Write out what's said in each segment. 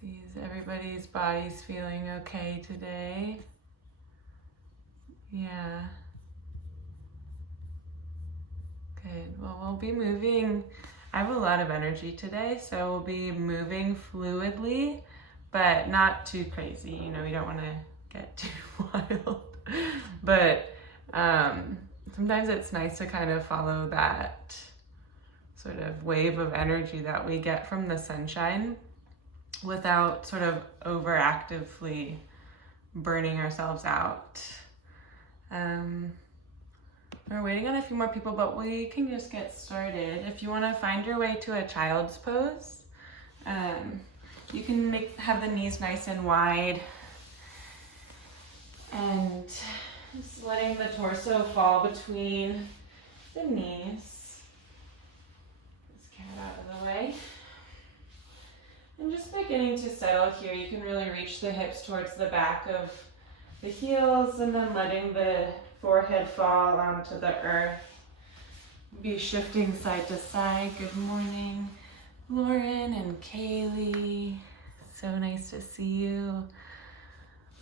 See, is everybody's body's feeling okay today? Yeah. Good. Well, we'll be moving. I have a lot of energy today, so we'll be moving fluidly, but not too crazy. You know, we don't want to get too wild. But sometimes it's nice to kind of follow that sort of wave of energy that we get from the sunshine without sort of overactively burning ourselves out. We're waiting on a few more people, but we can just get started. If you want to find your way to a child's pose, you can have the knees nice and wide and just letting the torso fall between the knees. This cat out of the way. And just beginning to settle here, you can really reach the hips towards the back of the heels and then letting the forehead fall onto the earth. Be shifting side to side. Good morning, Lauren and Kaylee. So nice to see you.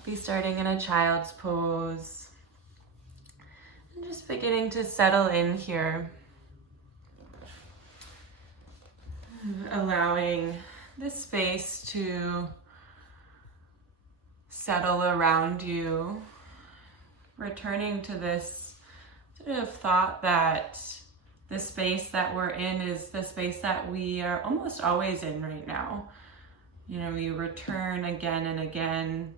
Be starting in a child's pose. And just beginning to settle in here. Allowing this space to settle around you. Returning to this sort of thought that the space that we're in is the space that we are almost always in right now. You know, we return again and again.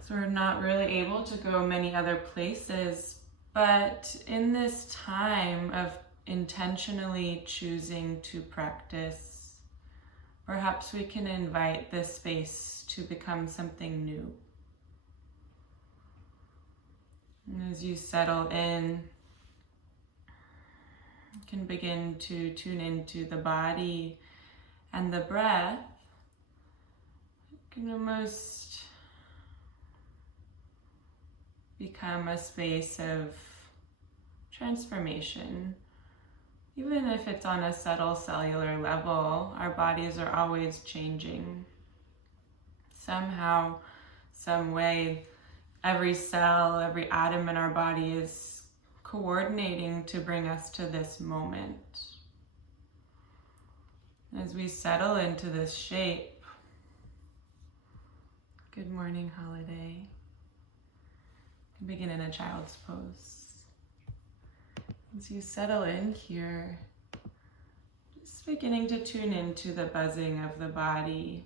So we're not really able to go many other places. But in this time of intentionally choosing to practice, perhaps we can invite this space to become something new. And as you settle in, you can begin to tune into the body and the breath. You can almost become a space of transformation. Even if it's on a subtle cellular level, our bodies are always changing. Somehow, some way, every cell, every atom in our body is coordinating to bring us to this moment. As we settle into this shape, good morning, Holiday. Begin in a child's pose. As you settle in here, just beginning to tune into the buzzing of the body,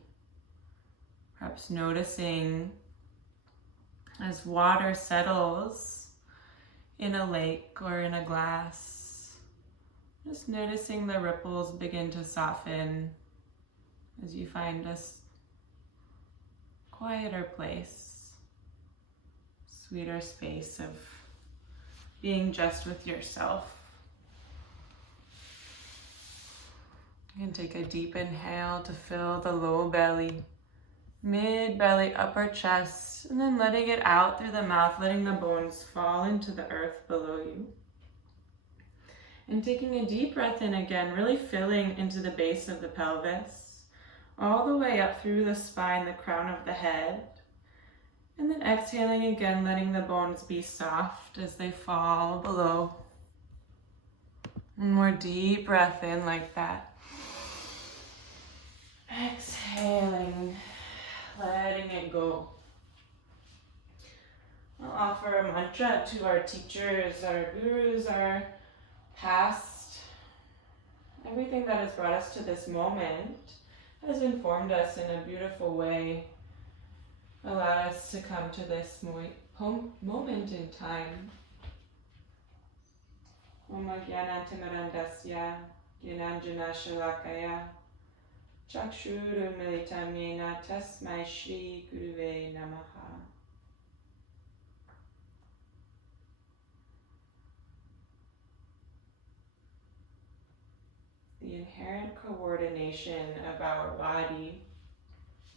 perhaps noticing as water settles in a lake or in a glass, just noticing the ripples begin to soften as you find a quieter place, sweeter space of being just with yourself. You can take a deep inhale to fill the low belly, mid belly, upper chest, and then letting it out through the mouth, letting the bones fall into the earth below you. And taking a deep breath in again, really filling into the base of the pelvis, all the way up through the spine, the crown of the head. And then exhaling again, letting the bones be soft as they fall below. One more deep breath in like that. Exhaling, letting it go. I'll offer a mantra to our teachers, our gurus, our past. Everything that has brought us to this moment has informed us in a beautiful way. Allow us to come to this moment in time. Om Jnana Timirandasya Jnanjana Shalakaya Chakshuru Militam Yena Tasmai Shri Guruve Namaha. The inherent coordination of our body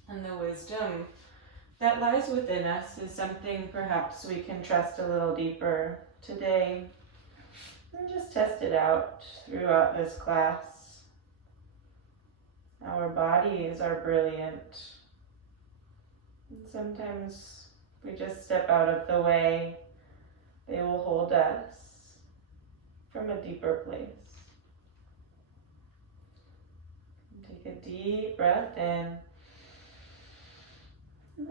and the wisdom that lies within us is something perhaps we can trust a little deeper today, and just test it out throughout this class. Our bodies are brilliant. And sometimes if we just step out of the way, they will hold us from a deeper place. Take a deep breath in.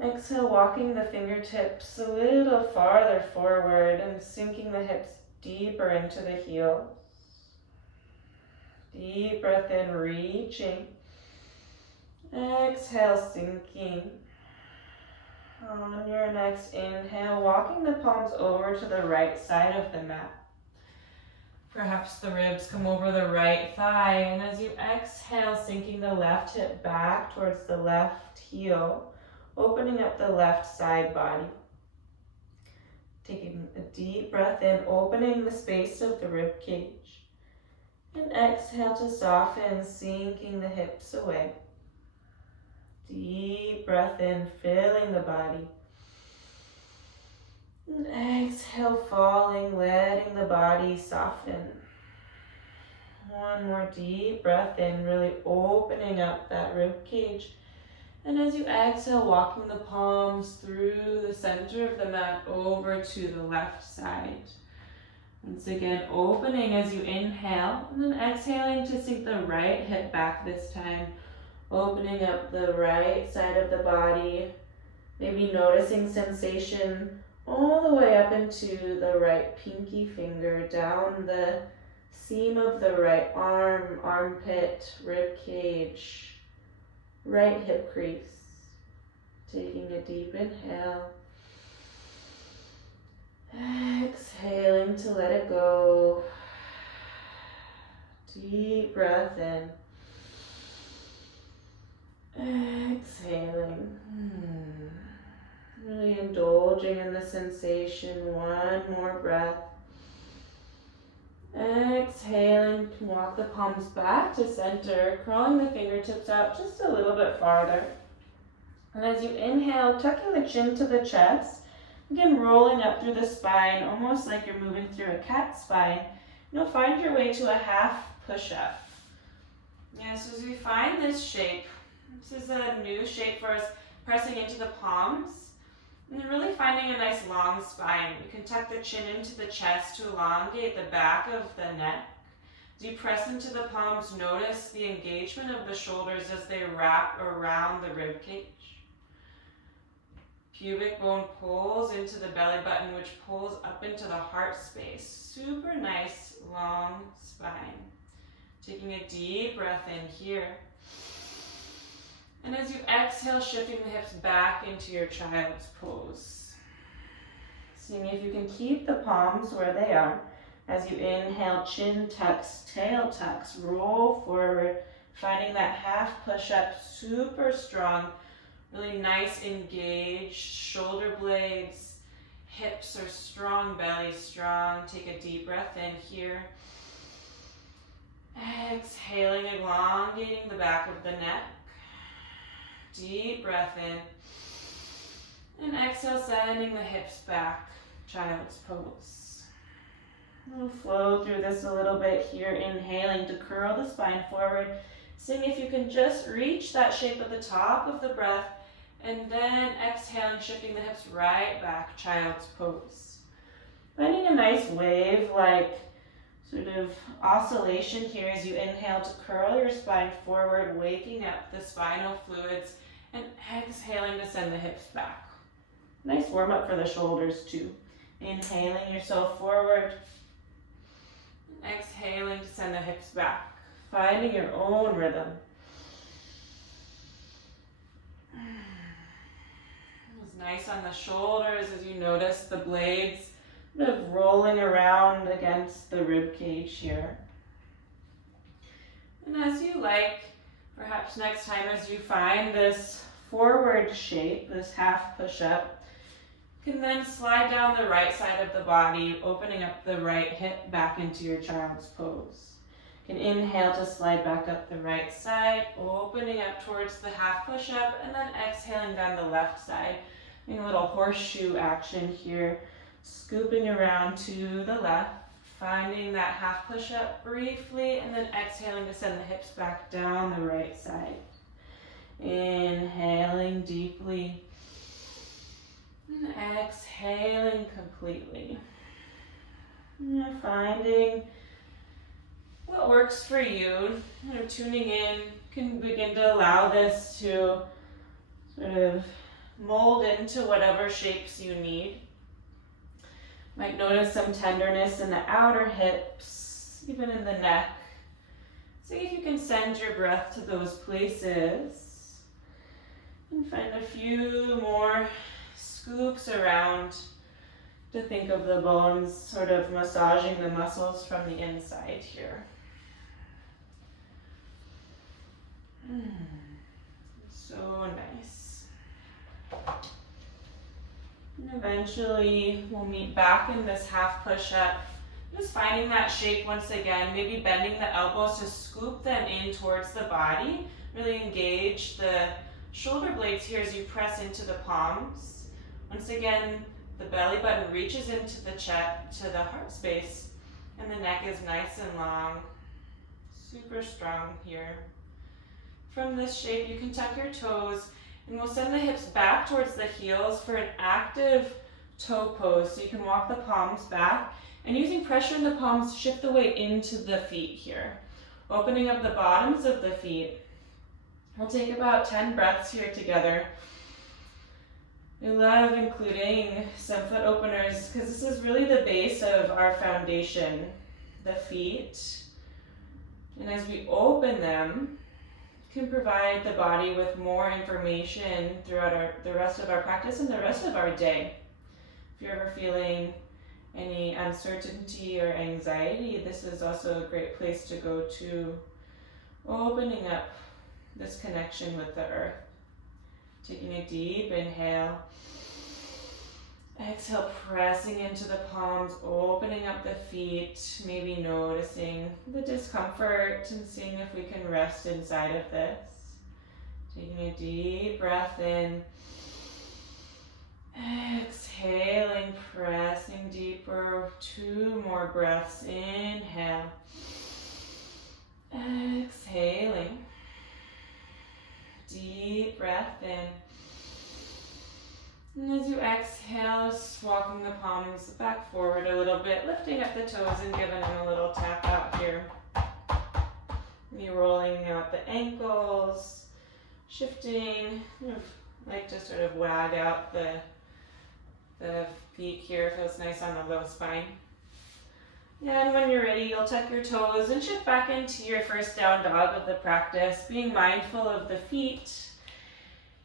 Exhale, walking the fingertips a little farther forward and sinking the hips deeper into the heels. Deep breath in, reaching. Exhale, sinking. On your next inhale, walking the palms over to the right side of the mat. Perhaps the ribs come over the right thigh, and as you exhale, sinking the left hip back towards the left heel, opening up the left side body. Taking a deep breath in, opening the space of the rib cage. And exhale to soften, sinking the hips away. Deep breath in, filling the body. And exhale, falling, letting the body soften. One more deep breath in, really opening up that rib cage. And as you exhale, walking the palms through the center of the mat over to the left side. Once again, opening as you inhale, and then exhaling to sink the right hip back this time. Opening up the right side of the body. Maybe noticing sensation all the way up into the right pinky finger, down the seam of the right arm, armpit, rib cage, right hip crease. Taking a deep inhale. Exhaling to let it go. Deep breath in. Exhaling. Really indulging in the sensation. One more breath. Exhaling, can walk the palms back to center, curling the fingertips out just a little bit farther. And as you inhale, tucking the chin to the chest, again rolling up through the spine, almost like you're moving through a cat spine. You'll find your way to a half push-up. So as we find this shape, this is a new shape for us, pressing into the palms. And really finding a nice long spine. You can tuck the chin into the chest to elongate the back of the neck. As you press into the palms, notice the engagement of the shoulders as they wrap around the rib cage. Pubic bone pulls into the belly button, which pulls up into the heart space. Super nice long spine. Taking a deep breath in here. And as you exhale, shifting the hips back into your child's pose. Seeing if you can keep the palms where they are. As you inhale, chin tucks, tail tucks, roll forward, finding that half push-up, super strong, really nice engaged shoulder blades, hips are strong, belly strong. Take a deep breath in here. Exhaling, elongating the back of the neck. Deep breath in. And exhale, sending the hips back, child's pose. We'll flow through this a little bit here, inhaling to curl the spine forward. Seeing if you can just reach that shape at the top of the breath, and then exhaling, shifting the hips right back, child's pose. Finding a nice wave-like sort of oscillation here as you inhale to curl your spine forward, waking up the spinal fluids, and exhaling to send the hips back. Nice warm up for the shoulders too. Inhaling yourself forward, and exhaling to send the hips back. Finding your own rhythm. It was nice on the shoulders as you notice the blades kind of rolling around against the rib cage here. And as you like, perhaps next time as you find this forward shape, this half push-up, you can then slide down the right side of the body, opening up the right hip back into your child's pose. You can inhale to slide back up the right side, opening up towards the half push-up, and then exhaling down the left side. Doing a little horseshoe action here, scooping around to the left, finding that half push-up briefly, and then exhaling to send the hips back down the right side. Inhaling deeply. And exhaling completely. And finding what works for you. Tuning in, can begin to allow this to sort of mold into whatever shapes you need. Might notice some tenderness in the outer hips, even in the neck. See if you can send your breath to those places. And find a few more scoops around to think of the bones, sort of massaging the muscles from the inside here. So nice. And eventually we'll meet back in this half push-up. Just finding that shape once again, maybe bending the elbows to scoop them in towards the body. Really engage the shoulder blades here as you press into the palms. Once again, the belly button reaches into the chest, to the heart space, and the neck is nice and long. Super strong here. From this shape, you can tuck your toes, and we'll send the hips back towards the heels for an active toe pose. So you can walk the palms back, and using pressure in the palms, shift the weight into the feet here. Opening up the bottoms of the feet. We'll take about 10 breaths here together. I love including some foot openers because this is really the base of our foundation, the feet. And as we open them, can provide the body with more information throughout the rest of our practice and the rest of our day. If you're ever feeling any uncertainty or anxiety, this is also a great place to go to, opening up this connection with the earth. Taking a deep inhale. Exhale, pressing into the palms, opening up the feet, maybe noticing the discomfort and seeing if we can rest inside of this. Taking a deep breath in. Exhaling, pressing deeper. 2 more breaths. Inhale. Exhaling. Deep breath in. And as you exhale, just walking the palms back forward a little bit, lifting up the toes and giving them a little tap out here. You're rolling out the ankles, shifting. I like to sort of wag out the feet here. Feels nice on the low spine. And when you're ready, you'll tuck your toes and shift back into your first down dog of the practice, being mindful of the feet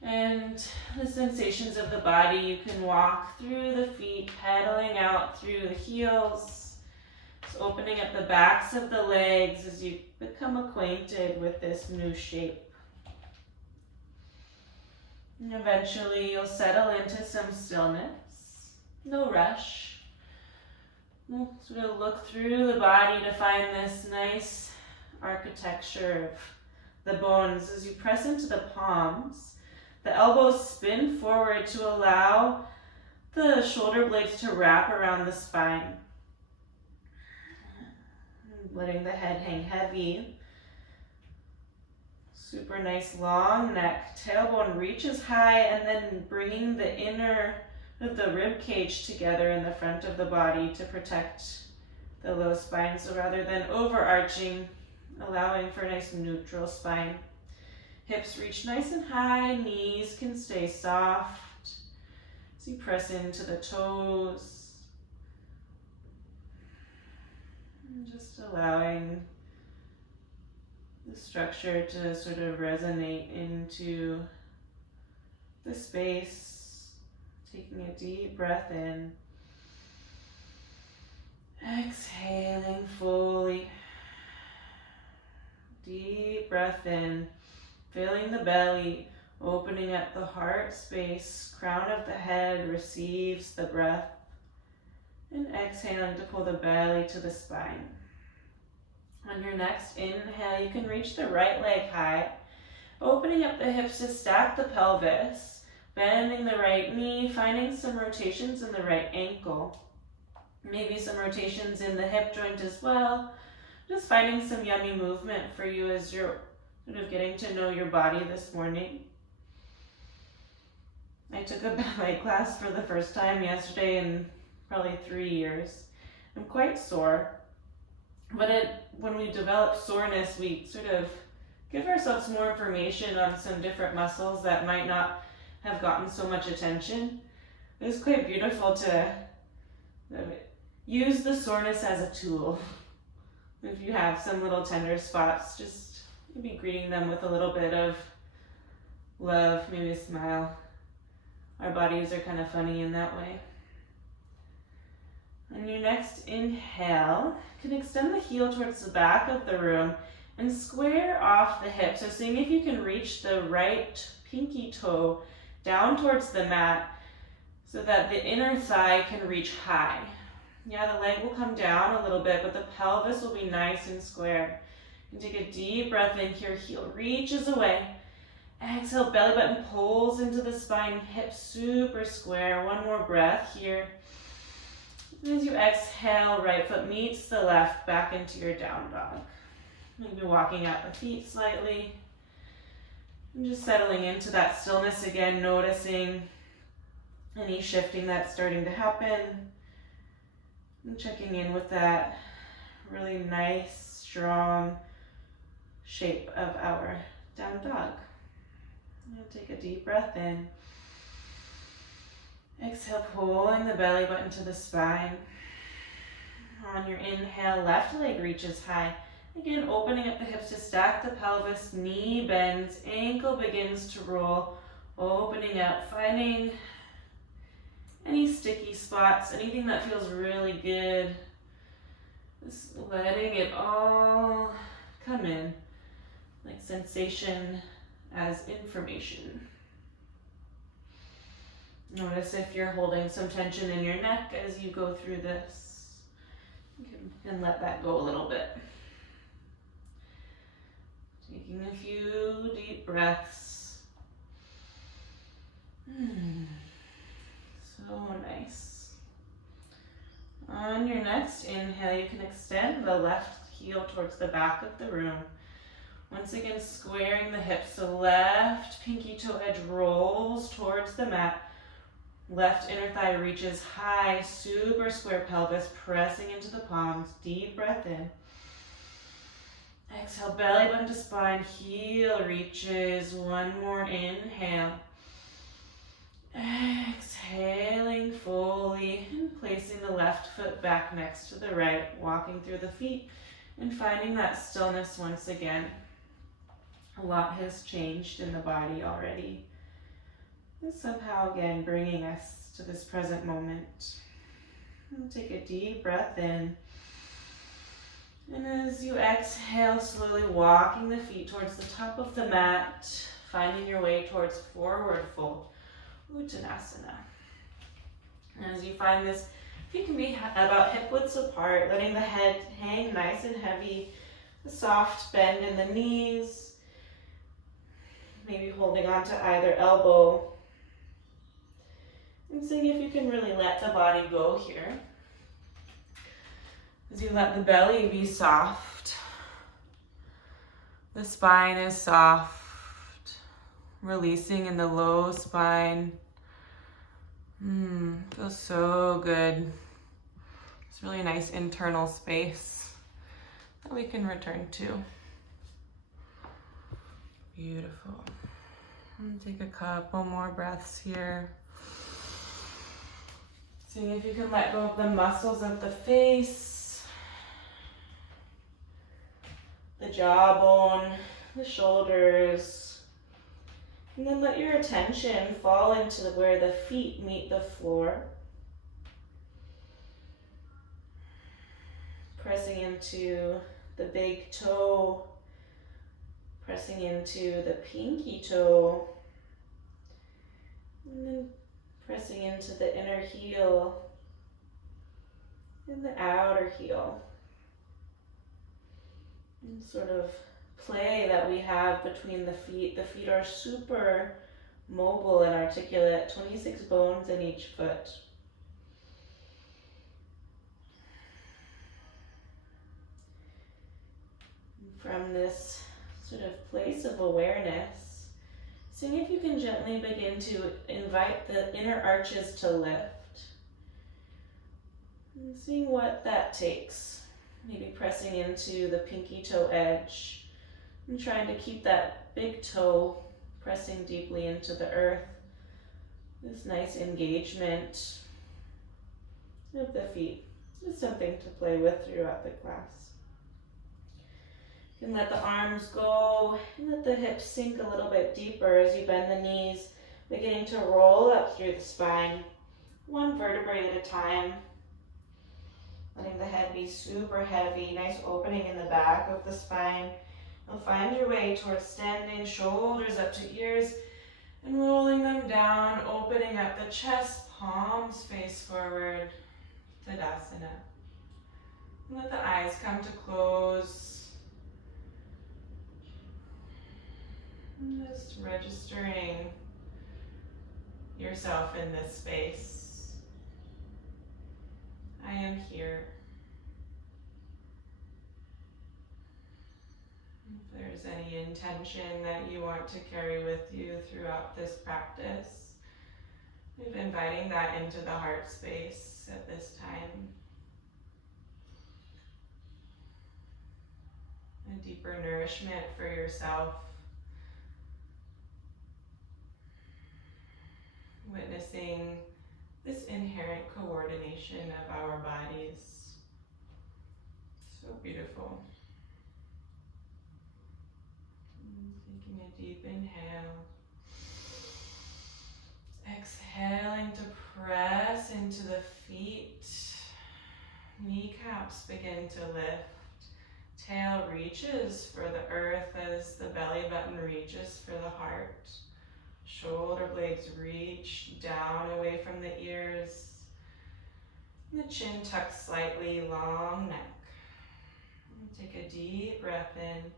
and the sensations of the body. You can walk through the feet, pedaling out through the heels, just opening up the backs of the legs as you become acquainted with this new shape. And eventually you'll settle into some stillness, no rush. We'll sort of look through the body to find this nice architecture of the bones. As you press into the palms, the elbows spin forward to allow the shoulder blades to wrap around the spine. Letting the head hang heavy. Super nice long neck. Tailbone reaches high and then bringing the inner of the rib cage together in the front of the body to protect the low spine. So rather than overarching, allowing for a nice neutral spine. Hips reach nice and high, knees can stay soft. As you press into the toes. And just allowing the structure to sort of resonate into the space. Taking a deep breath in. Exhaling fully. Deep breath in. Filling the belly. Opening up the heart space. Crown of the head receives the breath. And exhaling to pull the belly to the spine. On your next inhale, you can reach the right leg high. Opening up the hips to stack the pelvis. Bending the right knee, finding some rotations in the right ankle. Maybe some rotations in the hip joint as well. Just finding some yummy movement for you as you're sort of getting to know your body this morning. I took a ballet class for the first time yesterday in probably 3 years. I'm quite sore, but when we develop soreness, we sort of give ourselves more information on some different muscles that might not have gotten so much attention. It was quite beautiful to use the soreness as a tool. If you have some little tender spots, just maybe greeting them with a little bit of love, maybe a smile. Our bodies are kind of funny in that way. On your next inhale, you can extend the heel towards the back of the room and square off the hip. So seeing if you can reach the right pinky toe down towards the mat so that the inner thigh can reach high. Yeah, the leg will come down a little bit, but the pelvis will be nice and square. And take a deep breath in here, heel reaches away. Exhale, belly button pulls into the spine, hips super square. One more breath here. As you exhale, right foot meets the left, back into your down dog. Maybe walking out the feet slightly. And just settling into that stillness again, noticing any shifting that's starting to happen. And checking in with that really nice, strong shape of our down dog. And take a deep breath in. Exhale, pulling the belly button to the spine. On your inhale, left leg reaches high. Again, opening up the hips to stack the pelvis, knee bends, ankle begins to roll, opening up, finding any sticky spots, anything that feels really good. Just letting it all come in, like sensation as information. Notice if you're holding some tension in your neck as you go through this. You can let that go a little bit. Taking a few deep breaths. So nice. On your next inhale, you can extend the left heel towards the back of the room. Once again, squaring the hips. So left pinky toe edge rolls towards the mat. Left inner thigh reaches high, super square pelvis, pressing into the palms. Deep breath in. Exhale, belly button to spine, heel reaches. One more inhale. Exhaling fully and placing the left foot back next to the right, walking through the feet and finding that stillness once again. A lot has changed in the body already. And somehow again bringing us to this present moment. And take a deep breath in. And as you exhale, slowly walking the feet towards the top of the mat, finding your way towards forward fold, Uttanasana. And as you find this, if you can be about hip widths apart, letting the head hang nice and heavy, the soft bend in the knees, maybe holding on to either elbow, and seeing if you can really let the body go here. As you let the belly be soft, the spine is soft, releasing in the low spine. Feels so good. It's really nice internal space that we can return to. Beautiful. And take a couple more breaths here. Seeing if you can let go of the muscles of the face, the jawbone, the shoulders, and then let your attention fall into where the feet meet the floor. Pressing into the big toe, pressing into the pinky toe, and then pressing into the inner heel and the outer heel. And sort of play that we have between the feet. The feet are super mobile and articulate, 26 bones in each foot. From this sort of place of awareness, seeing if you can gently begin to invite the inner arches to lift. And seeing what that takes. Maybe pressing into the pinky toe edge and trying to keep that big toe pressing deeply into the earth. This nice engagement of the feet is something to play with throughout the class. You can let the arms go and let the hips sink a little bit deeper as you bend the knees, beginning to roll up through the spine, one vertebrae at a time. Letting the head be super heavy, nice opening in the back of the spine. You'll find your way towards standing, shoulders up to ears, and rolling them down, opening up the chest, palms face forward, Tadasana. And let the eyes come to close. And just registering yourself in this space. I am here. If there's any intention that you want to carry with you throughout this practice, we're inviting that into the heart space at this time. A deeper nourishment for yourself. Witnessing this inherent coordination of our bodies. So beautiful. Taking a deep inhale. Exhaling to press into the feet. Kneecaps begin to lift. Tail reaches for the earth as the belly button reaches for the heart. Shoulder blades reach down away from the ears. The chin tucks slightly, long neck. Take a deep breath in.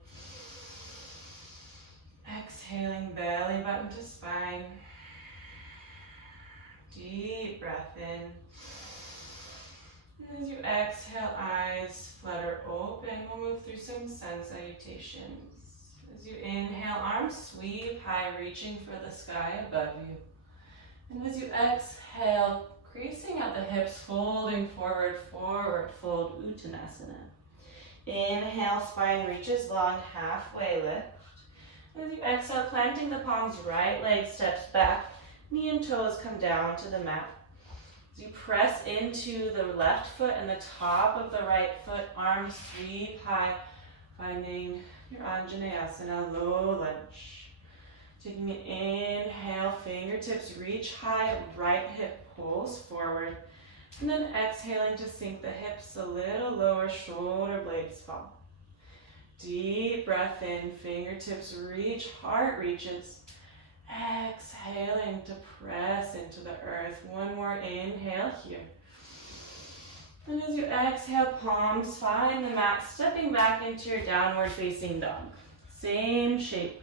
Exhaling, belly button to spine. Deep breath in. And as you exhale, eyes flutter open. We'll move through some sun salutations. As you inhale, arms sweep high, reaching for the sky above you. And as you exhale, creasing at the hips, folding forward, forward fold, Uttanasana. Inhale, spine reaches long, halfway lift. As you exhale, planting the palms, right leg steps back, knee and toes come down to the mat. As you press into the left foot and the top of the right foot, arms sweep high, finding your Anjaneyasana, low lunge. Taking an inhale, fingertips reach high, right hip pulls forward. And then exhaling to sink the hips a little lower, shoulder blades fall. Deep breath in, fingertips reach, heart reaches. Exhaling to press into the earth. One more inhale here. And as you exhale, palms find the mat, stepping back into your downward facing dog. Same shape,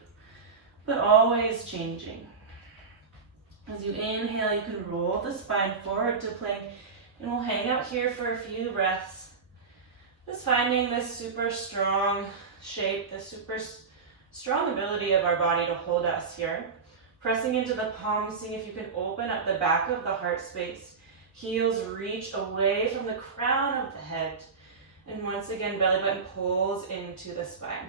but always changing. As you inhale, you can roll the spine forward to plank, and we'll hang out here for a few breaths. Just finding this super strong shape, this super strong ability of our body to hold us here. Pressing into the palms, seeing if you can open up the back of the heart space. Heels reach away from the crown of the head. And once again, belly button pulls into the spine.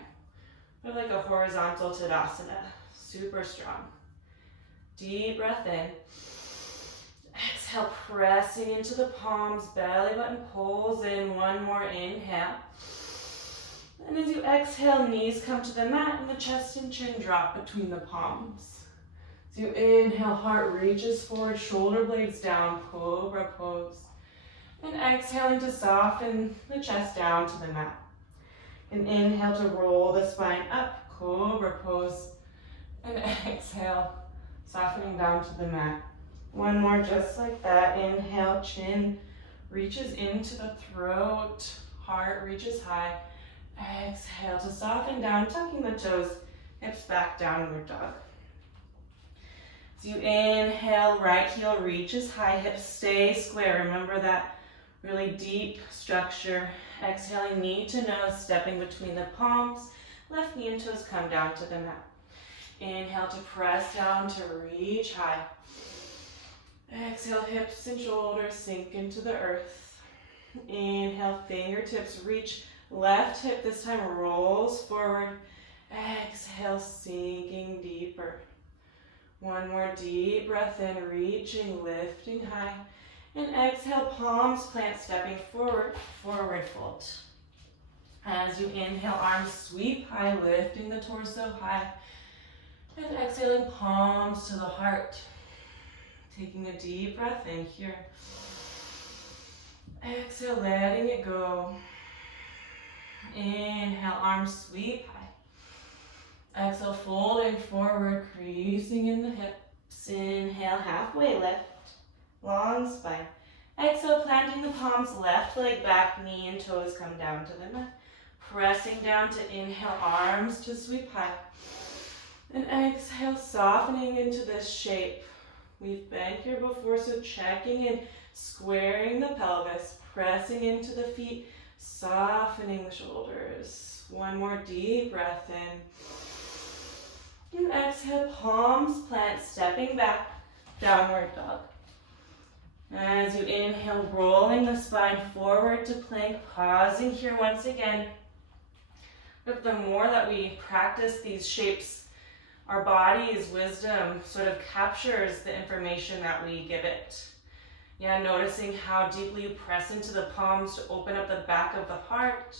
We're like a horizontal Tadasana, super strong. Deep breath in. Exhale, pressing into the palms, belly button pulls in, one more inhale. And as you exhale, knees come to the mat and the chest and chin drop between the palms. As you inhale, heart reaches forward, shoulder blades down, cobra pose. And exhaling to soften the chest down to the mat. And inhale to roll the spine up, cobra pose. And exhale, softening down to the mat. One more just like that. Inhale, chin reaches into the throat, heart reaches high. Exhale to soften down, tucking the toes, hips back, downward dog. As you inhale, right heel reaches high, hips stay square. Remember that really deep structure. Exhaling, knee to nose, stepping between the palms. Left knee and toes come down to the mat. Inhale to press down to reach high. Exhale, hips and shoulders sink into the earth. Inhale, fingertips reach. Left hip this time rolls forward. Exhale, sinking deeper. One more deep breath in, reaching, lifting high. And exhale, palms plant, stepping forward, forward fold. As you inhale, arms sweep high, lifting the torso high. And exhaling, palms to the heart. Taking a deep breath in here. Exhale, letting it go. Inhale, arms sweep high. Exhale, folding forward, creasing in the hips. Inhale, halfway lift, long spine. Exhale, planting the palms, left leg back, knee and toes come down to the mat. Pressing down to inhale, arms to sweep high. And exhale, softening into this shape. We've been here before, so checking in, squaring the pelvis, pressing into the feet, softening the shoulders. One more deep breath in. And exhale, palms plant, stepping back, downward dog. As you inhale, rolling the spine forward to plank, pausing here once again. But the more that we practice these shapes, our body's wisdom sort of captures the information that we give it. Yeah, noticing how deeply you press into the palms to open up the back of the heart.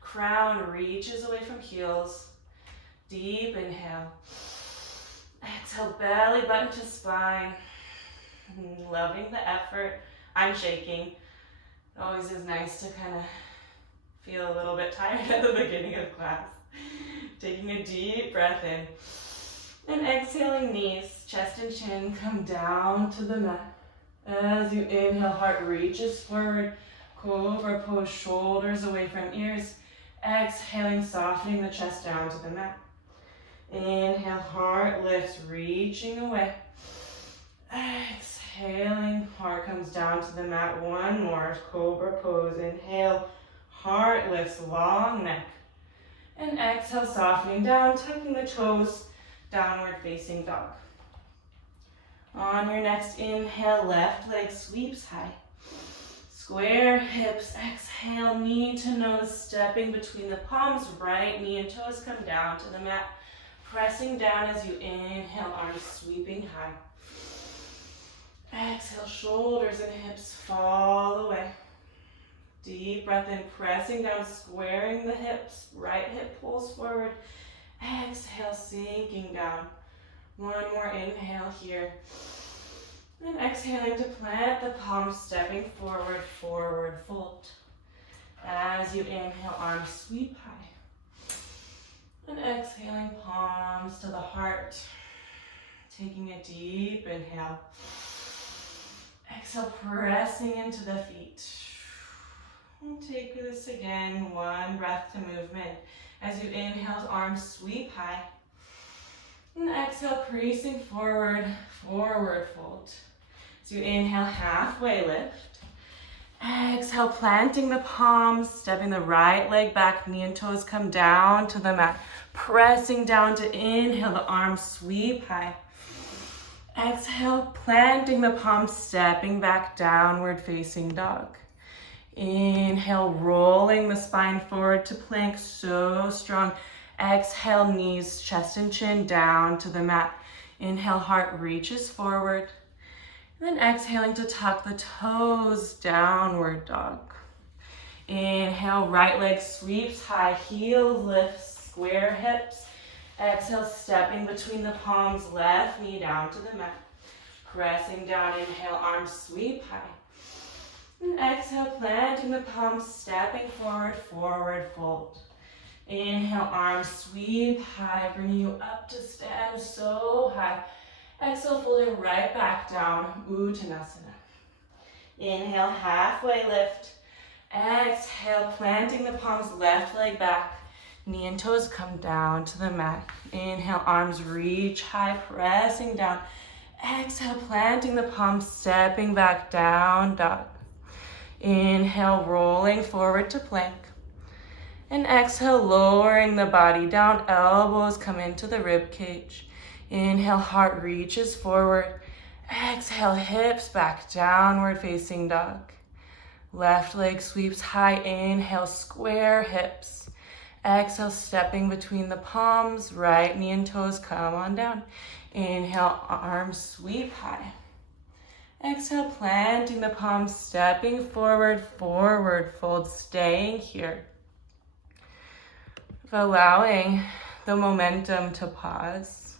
Crown reaches away from heels. Deep inhale. Exhale, belly button to spine. Loving the effort. I'm shaking. It always is nice to kind of feel a little bit tired at the beginning of class. Taking a deep breath in. And exhaling, knees, chest and chin come down to the mat. As you inhale, heart reaches forward. Cobra pose, shoulders away from ears. Exhaling, softening the chest down to the mat. Inhale, heart lifts, reaching away. Exhaling, heart comes down to the mat. One more, cobra pose. Inhale, heart lifts, long neck. And exhale, softening down, tucking the toes, downward facing dog. On your next inhale, left leg sweeps high. Square hips, exhale, knee to nose, stepping between the palms, right knee and toes come down to the mat. Pressing down as you inhale, arms sweeping high. Exhale, shoulders and hips fall away. Deep breath in, pressing down, squaring the hips, right hip pulls forward. Exhale, sinking down. One more inhale here. And exhaling to plant the palms, stepping forward, forward fold. As you inhale, arms sweep high. And exhaling, palms to the heart. Taking a deep inhale. Exhale, pressing into the feet. And take this again, one breath to movement. As you inhale, arms sweep high. And exhale, creasing forward, forward fold. As you inhale, halfway lift. Exhale, planting the palms, stepping the right leg back, knee and toes come down to the mat. Pressing down to inhale, the arms sweep high. Exhale, planting the palms, stepping back, downward facing dog. Inhale, rolling the spine forward to plank, so strong. Exhale, knees, chest and chin down to the mat. Inhale, heart reaches forward. And then exhaling to tuck the toes, downward dog. Inhale, right leg sweeps high, heels lifts, square hips. Exhale, stepping between the palms, left knee down to the mat. Pressing down, inhale, arms sweep high. And exhale, planting the palms, stepping forward, forward fold. Inhale, arms sweep high, bringing you up to stand so high. Exhale, folding right back down, Uttanasana. Inhale, halfway lift. Exhale, planting the palms, left leg back. Knee and toes come down to the mat. Inhale, arms reach high, pressing down. Exhale, planting the palms, stepping back, down dog. Inhale, rolling forward to plank. And exhale, lowering the body down, elbows come into the rib cage. Inhale, heart reaches forward. Exhale, hips back, downward facing dog. Left leg sweeps high, inhale, square hips. Exhale, stepping between the palms, right knee and toes come on down. Inhale, arms sweep high. Exhale, planting the palms, stepping forward, forward fold, staying here. Allowing the momentum to pause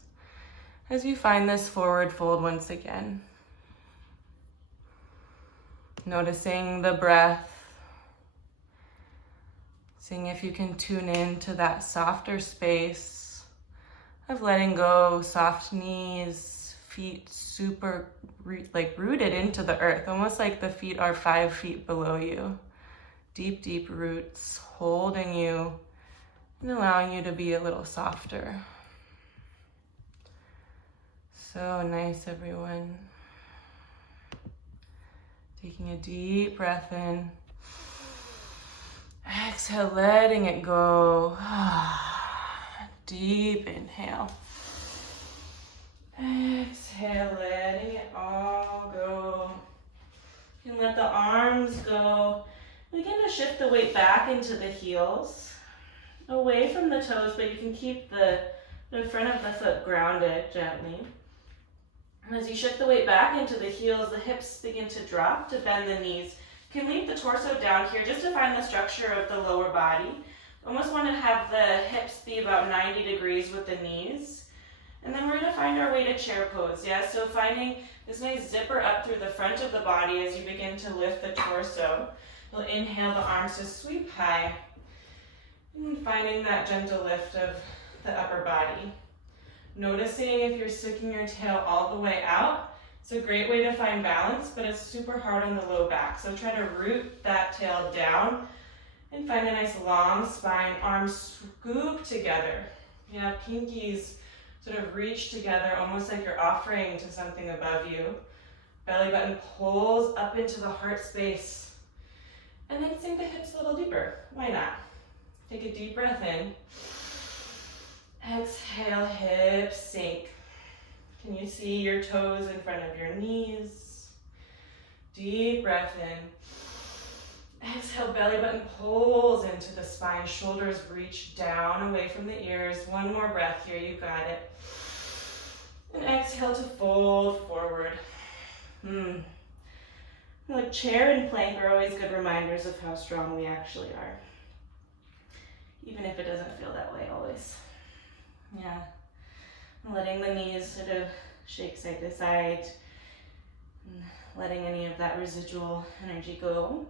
as you find this forward fold once again. Noticing the breath. Seeing if you can tune into that softer space of letting go, soft knees, feet super rooted into the earth, almost like the feet are 5 feet below you. Deep, deep roots holding you and allowing you to be a little softer. So nice, everyone. Taking a deep breath in. Exhale, letting it go. Deep inhale. Exhale, letting it all go. You can let the arms go. Begin to shift the weight back into the heels. Away from the toes, but you can keep the front of the foot grounded gently. And as you shift the weight back into the heels, the hips begin to drop to bend the knees. You can leave the torso down here just to find the structure of the lower body. Almost want to have the hips be about 90 degrees with the knees. And then we're going to find our way to chair pose. Yeah, so finding this nice zipper up through the front of the body as you begin to lift the torso. You'll inhale the arms to sweep high. And finding that gentle lift of the upper body. Noticing if you're sticking your tail all the way out. It's a great way to find balance, but it's super hard on the low back. So try to root that tail down and find a nice long spine. Arms scoop together. Yeah, pinkies sort of reach together, almost like you're offering to something above you. Belly button pulls up into the heart space. And then sink the hips a little deeper. Why not? Take a deep breath in. Exhale, hips sink. Can you see your toes in front of your knees? Deep breath in. Exhale, belly button pulls into the spine. Shoulders reach down away from the ears. One more breath here, you got it. And exhale to fold forward. Like chair and plank are always good reminders of how strong we actually are. Even if it doesn't feel that way always. Yeah. Letting the knees sort of shake side to side. And letting any of that residual energy go.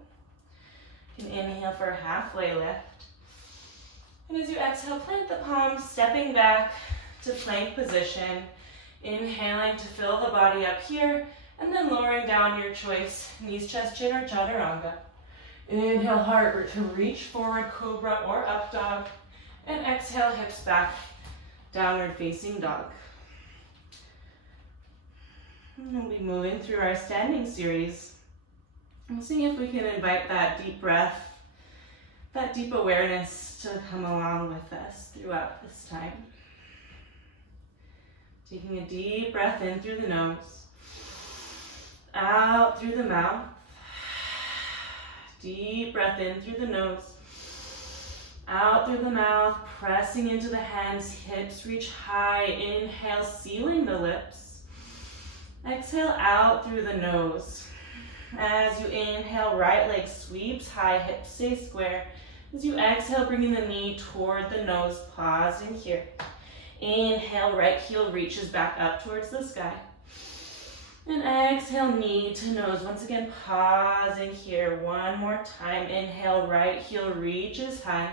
You can inhale for a halfway lift. And as you exhale, plant the palms, stepping back to plank position. Inhaling to fill the body up here. And then lowering down your choice. Knees, chest, chin, or chaturanga. Inhale, heart to reach forward, cobra or up dog. And exhale, hips back, downward facing dog. And we'll be moving through our standing series. We'll see if we can invite that deep breath, that deep awareness to come along with us throughout this time. Taking a deep breath in through the nose, out through the mouth. Deep breath in through the nose, out through the mouth, pressing into the hands, hips reach high. Inhale, sealing the lips. Exhale out through the nose. As you inhale, right leg sweeps high, hips stay square. As you exhale, bringing the knee toward the nose, pausing here. Inhale, right heel reaches back up towards the sky. And exhale, knee to nose. Once again, pausing here. One more time. Inhale, right heel reaches high.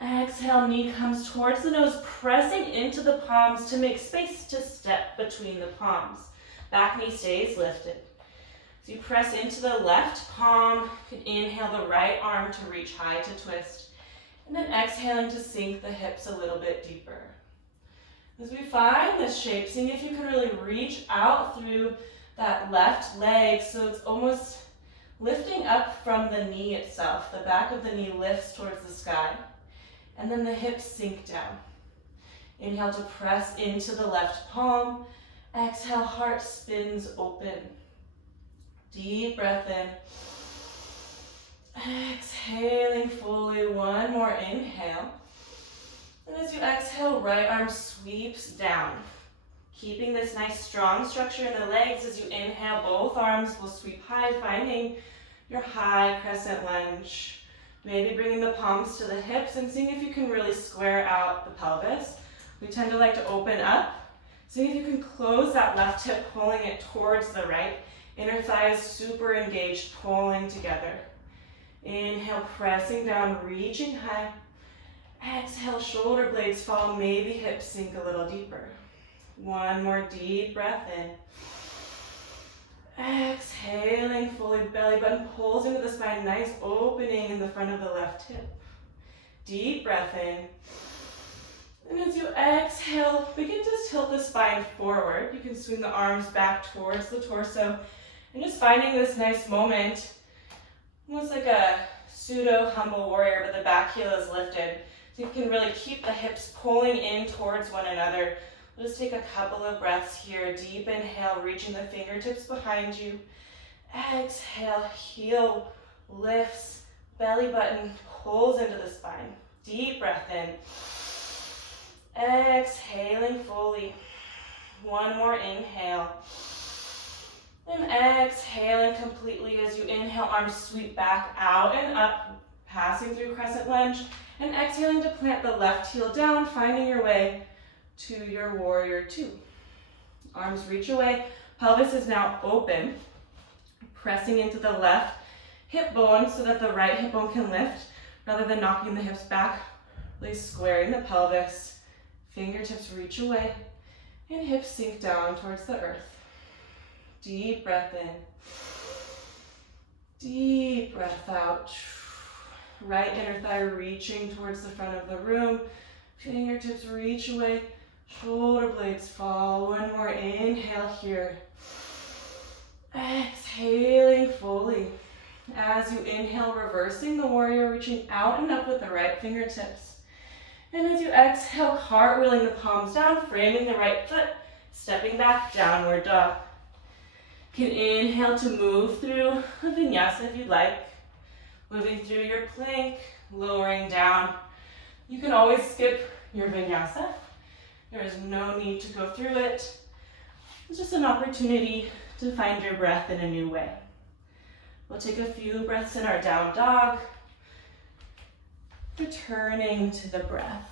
Exhale, knee comes towards the nose, pressing into the palms to make space to step between the palms. Back knee stays lifted. So you press into the left palm. You can inhale the right arm to reach high to twist. And then exhaling to sink the hips a little bit deeper. As we find this shape, seeing if you can really reach out through that left leg so it's almost Lifting up from the knee itself. The back of the knee lifts towards the sky. And then the hips sink down. Inhale to press into the left palm. Exhale, heart spins open. Deep breath in. Exhaling fully. One more inhale. And as you exhale, right arm sweeps down. Keeping this nice strong structure in the legs as you inhale, both arms will sweep high, finding your high crescent lunge. Maybe bringing the palms to the hips and seeing if you can really square out the pelvis. We tend to like to open up. Seeing if you can close that left hip, pulling it towards the right. Inner thighs super engaged, pulling together. Inhale, pressing down, reaching high. Exhale, shoulder blades fall, maybe hips sink a little deeper. One more deep breath in. Exhaling fully, belly button pulls into the spine, nice opening in the front of the left hip. Deep breath in. And as you exhale, begin to tilt the spine forward. You can swing the arms back towards the torso. And just finding this nice moment, almost like a pseudo humble warrior, but the back heel is lifted. So you can really keep the hips pulling in towards one another. We'll just take a couple of breaths here. Deep inhale, reaching the fingertips behind you. Exhale, heel lifts, belly button pulls into the spine. Deep breath in. Exhaling fully. One more inhale. And exhaling completely as you inhale, arms sweep back out and up, passing through crescent lunge. And exhaling to plant the left heel down, finding your way to your warrior two. Arms reach away, pelvis is now open, pressing into the left hip bone so that the right hip bone can lift rather than knocking the hips back. Really squaring the pelvis, fingertips reach away, and hips sink down towards the earth. Deep breath in, deep breath out. Right inner thigh reaching towards the front of the room, fingertips reach away. Shoulder blades fall. One more inhale here. Exhaling fully. As you inhale, reversing the warrior, reaching out and up with the right fingertips. And as you exhale, cartwheeling the palms down, framing the right foot, stepping back, downward dog. You can inhale to move through a vinyasa if you'd like. Moving through your plank, lowering down. You can always skip your vinyasa. There is no need to go through it. It's just an opportunity to find your breath in a new way. We'll take a few breaths in our down dog, returning to the breath.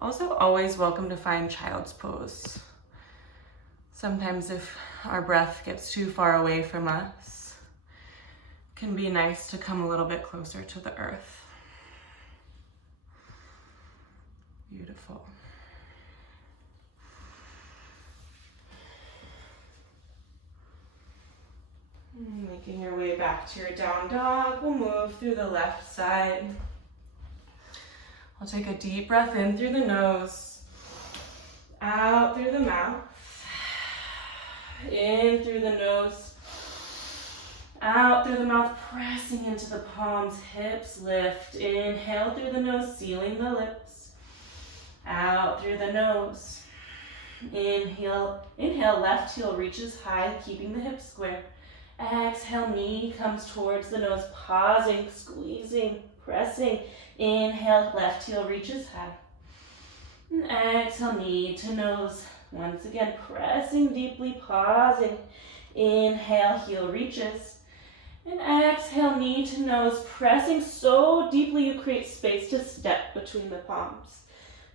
Also, always welcome to find child's pose. Sometimes if our breath gets too far away from us, it can be nice to come a little bit closer to the earth. Beautiful. Making your way back to your down dog, we'll move through the left side. I'll take a deep breath in through the nose, out through the mouth, in through the nose, out through the mouth, pressing into the palms, hips lift. Inhale through the nose, sealing the lips. Out through the nose. Inhale, left heel reaches high, keeping the hips square. Exhale, knee comes towards the nose, pausing, squeezing, pressing. Inhale, left heel reaches high. And exhale, knee to nose. Once again, pressing deeply, pausing. Inhale, heel reaches. And exhale, knee to nose, pressing so deeply you create space to step between the palms.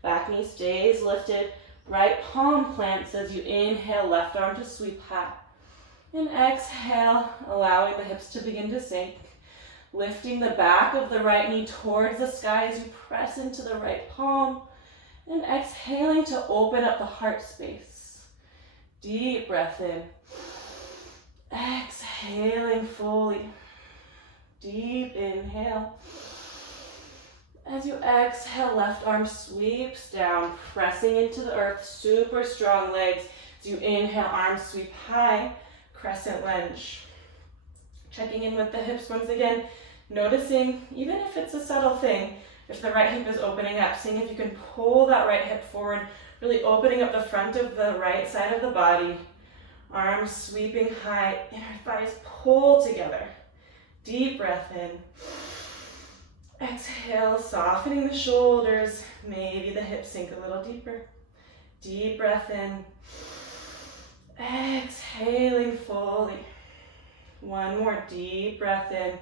Back knee stays lifted. Right palm plants as you inhale, left arm to sweep high. And exhale, allowing the hips to begin to sink. Lifting the back of the right knee towards the sky as you press into the right palm. And exhaling to open up the heart space. Deep breath in. Exhaling fully. Deep inhale. As you exhale, left arm sweeps down, pressing into the earth, super strong legs. As you inhale, arms sweep high, crescent lunge. Checking in with the hips once again, noticing, even if it's a subtle thing, if the right hip is opening up, seeing if you can pull that right hip forward, really opening up the front of the right side of the body. Arms sweeping high, inner thighs pull together. Deep breath in. Exhale, softening the shoulders. Maybe the hips sink a little deeper. Deep breath in. Exhaling fully. One more deep breath in.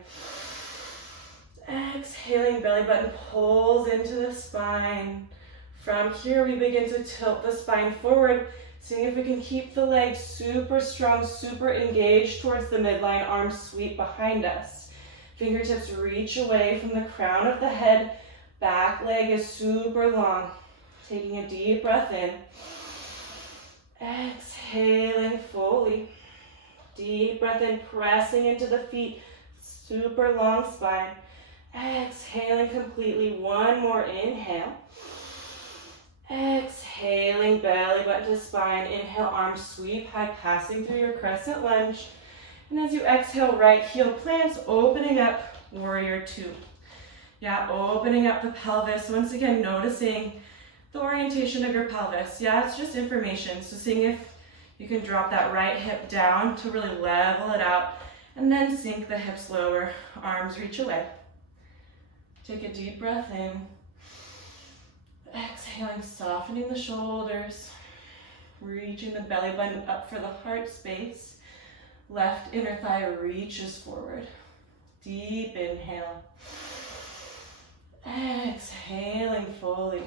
Exhaling, belly button pulls into the spine. From here, we begin to tilt the spine forward, seeing if we can keep the legs super strong, super engaged towards the midline, arms sweep behind us. Fingertips reach away from the crown of the head. Back leg is super long. Taking a deep breath in. Exhaling fully. Deep breath in, pressing into the feet. Super long spine. Exhaling completely. One more inhale. Exhaling, belly button to spine. Inhale, arms sweep high, passing through your crescent lunge. And as you exhale, right heel plants, opening up, warrior two. Yeah, opening up the pelvis. Once again, noticing the orientation of your pelvis. Yeah, it's just information. So seeing if you can drop that right hip down to really level it out. And then sink the hips lower, arms reach away. Take a deep breath in. Exhaling, softening the shoulders. Reaching the belly button up for the heart space. Left inner thigh reaches forward. Deep inhale. Exhaling fully.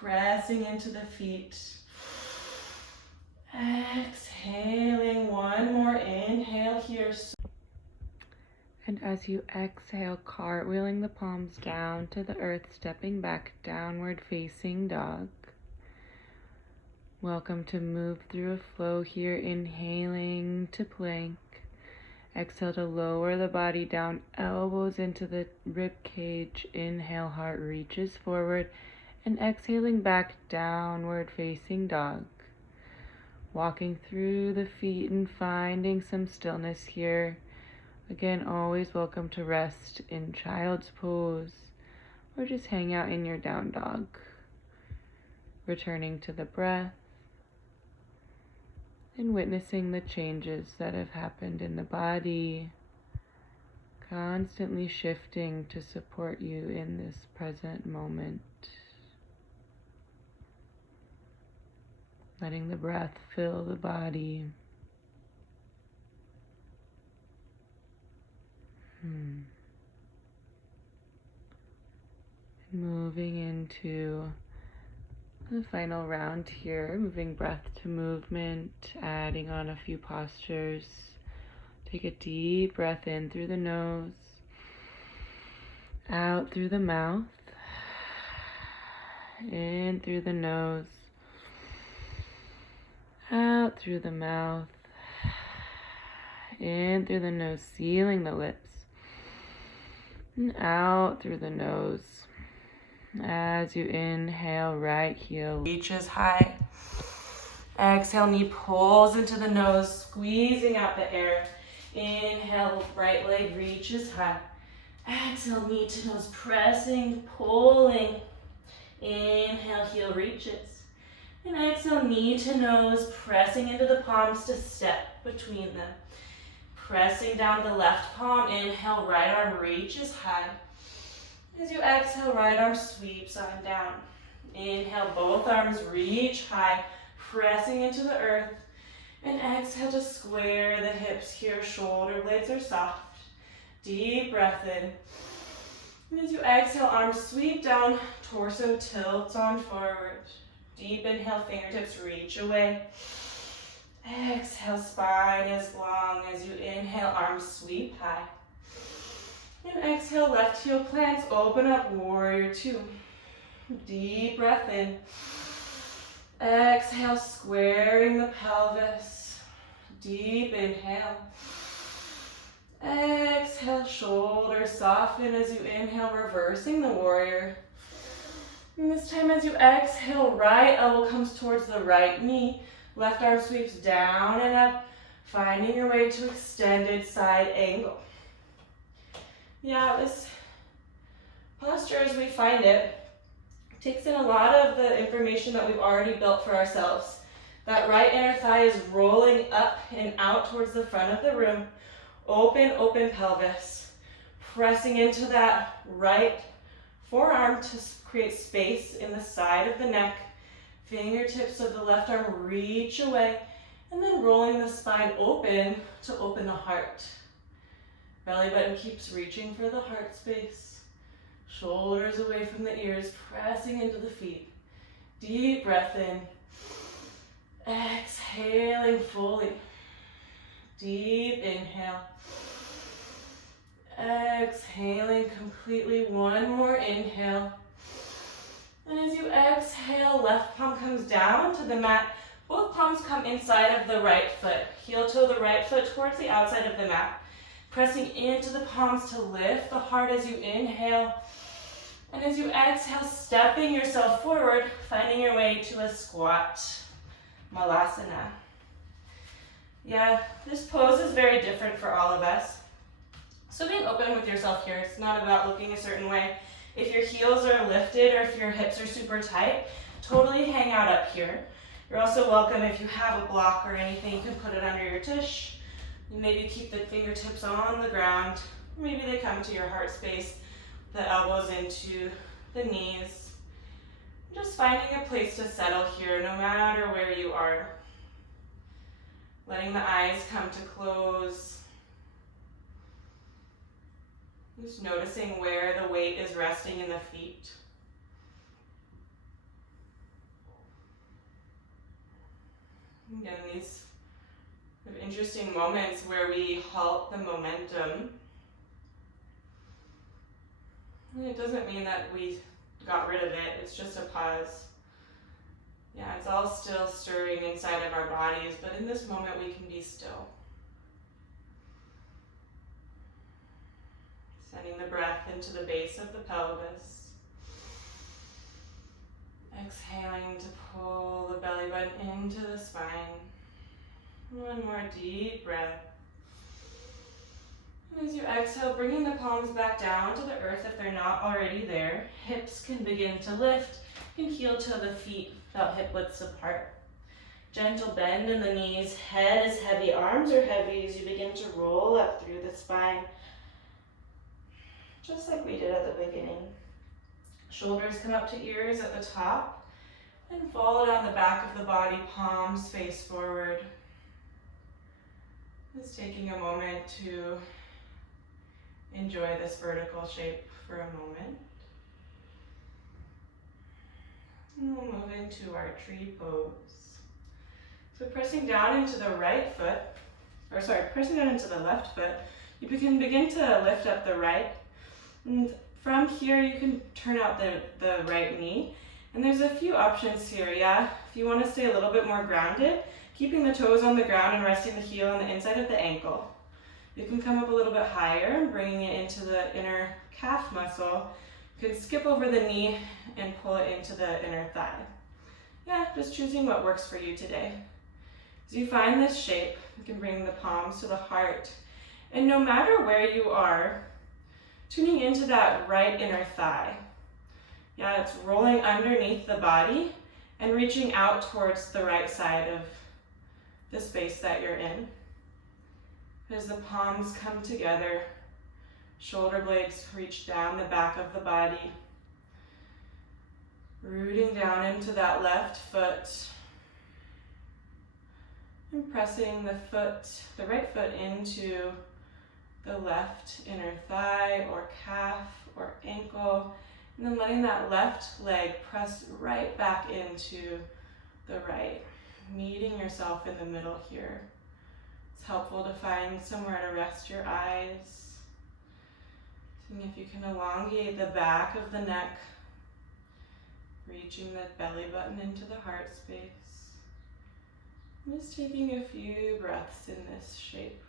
Pressing into the feet. Exhaling, one more inhale here. And as you exhale, cartwheeling the palms down to the earth, stepping back, downward facing dog. Welcome to move through a flow here, inhaling to plank. Exhale to lower the body down, elbows into the rib cage. Inhale, heart reaches forward, and exhaling back, downward facing dog. Walking through the feet and finding some stillness here. Again, always welcome to rest in child's pose or just hang out in your down dog. Returning to the breath and witnessing the changes that have happened in the body, constantly shifting to support you in this present moment. Letting the breath fill the body. Moving into the final round here, moving breath to movement, adding on a few postures. Take a deep breath in through the nose, out through the mouth, in through the nose, out through the mouth, in through the nose, sealing the lips. And out through the nose. As you inhale, right heel reaches high. Exhale, knee pulls into the nose, squeezing out the air. Inhale, right leg reaches high. Exhale, knee to nose, pressing, pulling. Inhale, heel reaches. And exhale, knee to nose, pressing into the palms to step between them. Pressing down the left palm, inhale, right arm reaches high. As you exhale, right arm sweeps on down. Inhale, both arms reach high, pressing into the earth. And exhale to square the hips here, shoulder blades are soft. Deep breath in. And as you exhale, arms sweep down, torso tilts on forward. Deep inhale, fingertips reach away. Exhale, spine is long. As you inhale, arms sweep high. And exhale, left heel plants, open up, warrior two. Deep breath in. Exhale, squaring the pelvis. Deep inhale. Exhale, shoulders soften as you inhale, reversing the warrior. And this time as you exhale, right elbow comes towards the right knee. Left arm sweeps down and up. Finding your way to extended side angle. Yeah, this posture as we find it takes in a lot of the information that we've already built for ourselves. That right inner thigh is rolling up and out towards the front of the room. Open, open pelvis. Pressing into that right forearm to create space in the side of the neck. Fingertips of the left arm reach away, and then rolling the spine open to open the heart. Belly button keeps reaching for the heart space. Shoulders away from the ears, pressing into the feet. Deep breath in. Exhaling fully. Deep inhale. Exhaling completely. One more inhale. And as you exhale, left palm comes down to the mat. Both palms come inside of the right foot. Heel toe the right foot towards the outside of the mat. Pressing into the palms to lift the heart as you inhale. And as you exhale, stepping yourself forward, finding your way to a squat. Malasana. Yeah, this pose is very different for all of us. So being open with yourself here. It's not about looking a certain way. If your heels are lifted or if your hips are super tight, totally hang out up here. You're also welcome if you have a block or anything, you can put it under your tush. Maybe keep the fingertips on the ground. Maybe they come to your heart space, the elbows into the knees. Just finding a place to settle here, no matter where you are. Letting the eyes come to close. Just noticing where the weight is resting in the feet. Again, these interesting moments where we halt the momentum. And it doesn't mean that we got rid of it, it's just a pause. Yeah, it's all still stirring inside of our bodies, but in this moment we can be still. Sending the breath into the base of the pelvis. Exhaling to pull the belly button into the spine. One more deep breath. And as you exhale, bringing the palms back down to the earth if they're not already there. Hips can begin to lift. You can heel to the feet about hip widths apart. Gentle bend in the knees. Head is heavy, arms are heavy as you begin to roll up through the spine. Just like we did at the beginning. Shoulders come up to ears at the top and fall down the back of the body, palms face forward. Just taking a moment to enjoy this vertical shape for a moment. And we'll move into our tree pose. So pressing down into the right foot, pressing down into the left foot, you can begin to lift up the right. And from here, you can turn out the right knee. And there's a few options here, yeah? If you want to stay a little bit more grounded, keeping the toes on the ground and resting the heel on the inside of the ankle. You can come up a little bit higher, bringing it into the inner calf muscle. You can skip over the knee and pull it into the inner thigh. Yeah, just choosing what works for you today. As you find this shape, you can bring the palms to the heart. And no matter where you are, tuning into that right inner thigh. Yeah, it's rolling underneath the body and reaching out towards the right side of the space that you're in. As the palms come together, shoulder blades reach down the back of the body, rooting down into that left foot, and pressing the right foot into the left inner thigh or calf or ankle, and then letting that left leg press right back into the right, meeting yourself in the middle here. It's helpful to find somewhere to rest your eyes. Seeing if you can elongate the back of the neck, reaching the belly button into the heart space. Just taking a few breaths in this shape.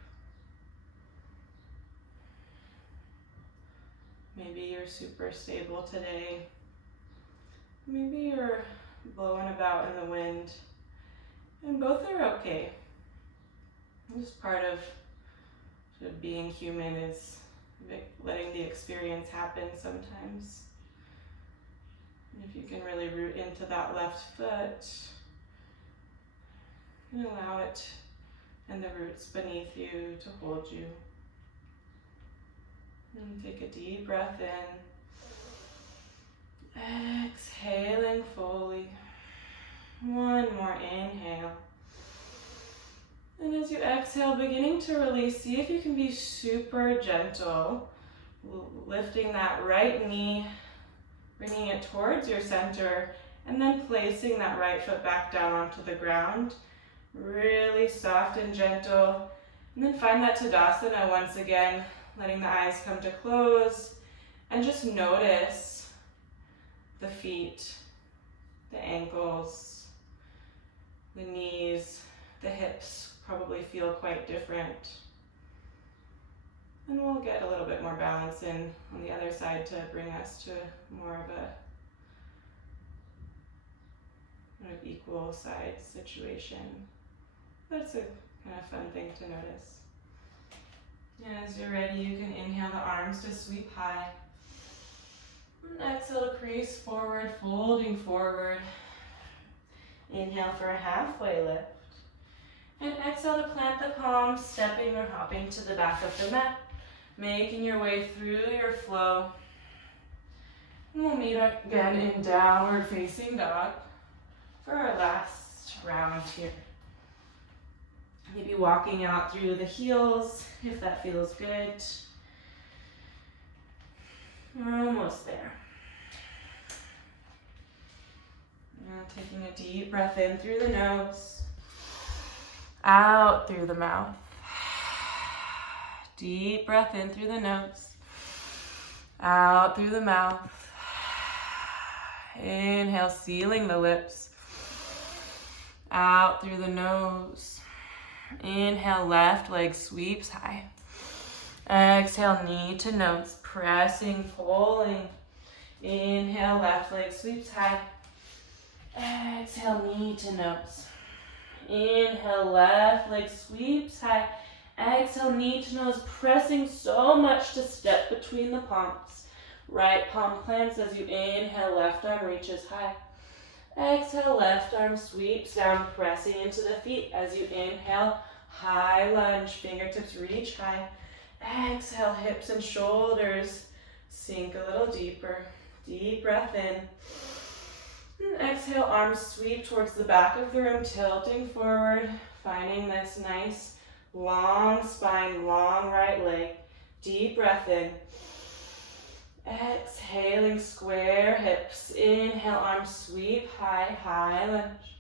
Maybe you're super stable today. Maybe you're blowing about in the wind. And both are okay. Just part of being human is letting the experience happen sometimes. And if you can really root into that left foot and allow it and the roots beneath you to hold you. And take a deep breath in. Exhaling fully. One more inhale. And as you exhale, beginning to release, see if you can be super gentle, lifting that right knee, bringing it towards your center, and then placing that right foot back down onto the ground. Really soft and gentle. And then find that Tadasana once again, letting the eyes come to close, and just notice the feet, the ankles, the knees, the hips probably feel quite different. And we'll get a little bit more balance in on the other side to bring us to more of a kind of equal side situation. That's a kind of fun thing to notice. And as you're ready, you can inhale the arms to sweep high. And exhale to crease forward, folding forward. Inhale for a halfway lift. And exhale to plant the palms, stepping or hopping to the back of the mat, making your way through your flow. And we'll meet again in downward facing dog for our last round here. Maybe walking out through the heels if that feels good. We're almost there. Now taking a deep breath in through the nose, out through the mouth. Deep breath in through the nose, out through the mouth. Inhale, sealing the lips, out through the nose. Inhale, left leg sweeps high. Exhale, knee to nose, pressing, pulling. Inhale, left leg sweeps high. Exhale, knee to nose. Inhale, left leg sweeps high. Exhale, knee to nose, pressing so much to step between the palms. Right palm plants as you inhale, left arm reaches high. Exhale, left arm sweeps down, pressing into the feet as you inhale, high lunge, fingertips reach high. Exhale, hips and shoulders sink a little deeper. Deep breath in. And exhale, arms sweep towards the back of the room, tilting forward, finding this nice long spine, long right leg. Deep breath in. Exhaling, square hips. Inhale, arms sweep high, high lunge.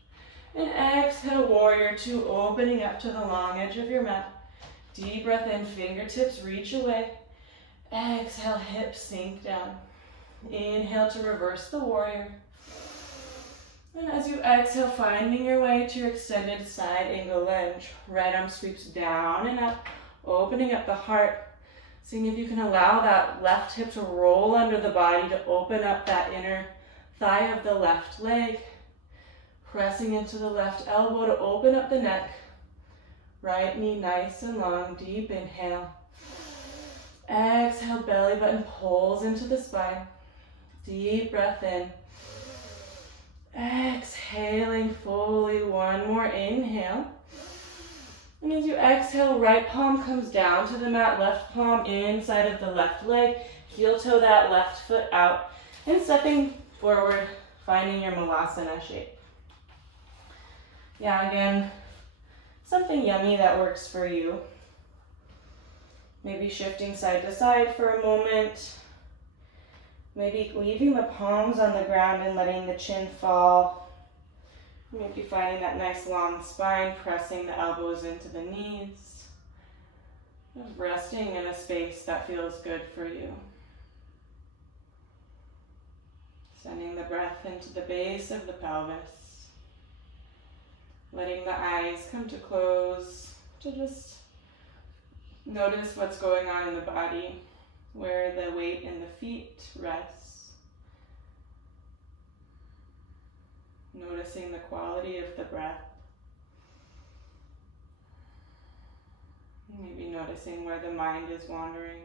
And exhale, warrior two, opening up to the long edge of your mat. Deep breath in, fingertips reach away. Exhale, hips sink down. Inhale to reverse the warrior. And as you exhale, finding your way to your extended side angle lunge. Right arm sweeps down and up, opening up the heart. Seeing if you can allow that left hip to roll under the body to open up that inner thigh of the left leg. Pressing into the left elbow to open up the neck. Right knee nice and long, deep inhale. Exhale, belly button pulls into the spine. Deep breath in. Exhaling fully, one more inhale. And as you exhale, right palm comes down to the mat, left palm inside of the left leg, heel toe that left foot out, and stepping forward, finding your Malasana shape. Yeah, again, something yummy that works for you. Maybe shifting side to side for a moment. Maybe leaving the palms on the ground and letting the chin fall. Maybe finding that nice long spine, pressing the elbows into the knees. Just resting in a space that feels good for you. Sending the breath into the base of the pelvis. Letting the eyes come to close to just notice what's going on in the body, where the weight in the feet rests. Noticing the quality of the breath. Maybe noticing where the mind is wandering.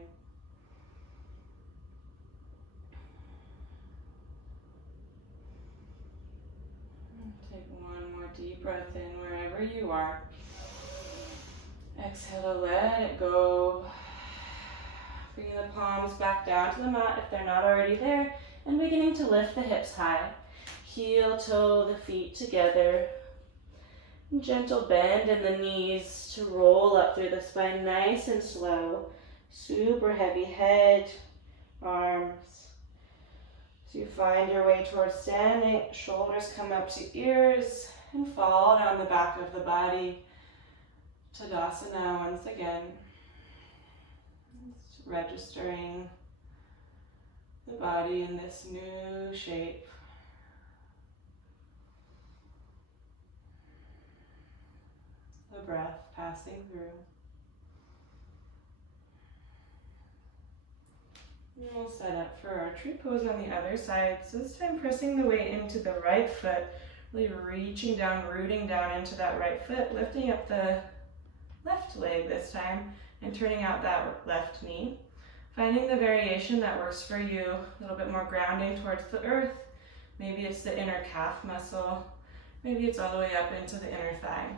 Take one more deep breath in wherever you are. Exhale to let it go. Bring the palms back down to the mat if they're not already there, and beginning to lift the hips high. Heel toe the feet together. Gentle bend in the knees to roll up through the spine nice and slow. Super heavy head, arms. So you find your way towards standing, shoulders come up to ears, and fall down the back of the body. Tadasana once again. Just registering the body in this new shape. The breath passing through. And we'll set up for our tree pose on the other side. So this time pressing the weight into the right foot, really reaching down, rooting down into that right foot, lifting up the left leg this time, and turning out that left knee. Finding the variation that works for you, a little bit more grounding towards the earth. Maybe it's the inner calf muscle. Maybe it's all the way up into the inner thigh.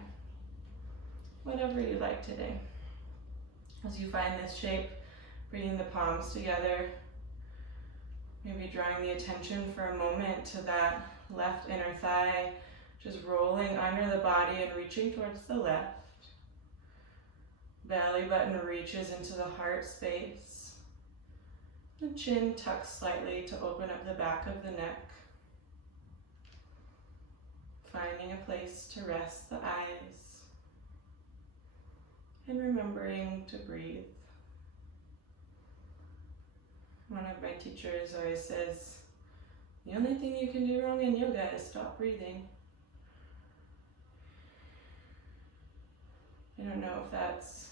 Whatever you like today. As you find this shape, bringing the palms together, maybe drawing the attention for a moment to that left inner thigh, just rolling under the body and reaching towards the left. Belly button reaches into the heart space. The chin tucks slightly to open up the back of the neck. Finding a place to rest the eyes. And remembering to breathe. One of my teachers always says, the only thing you can do wrong in yoga is stop breathing. I don't know if that's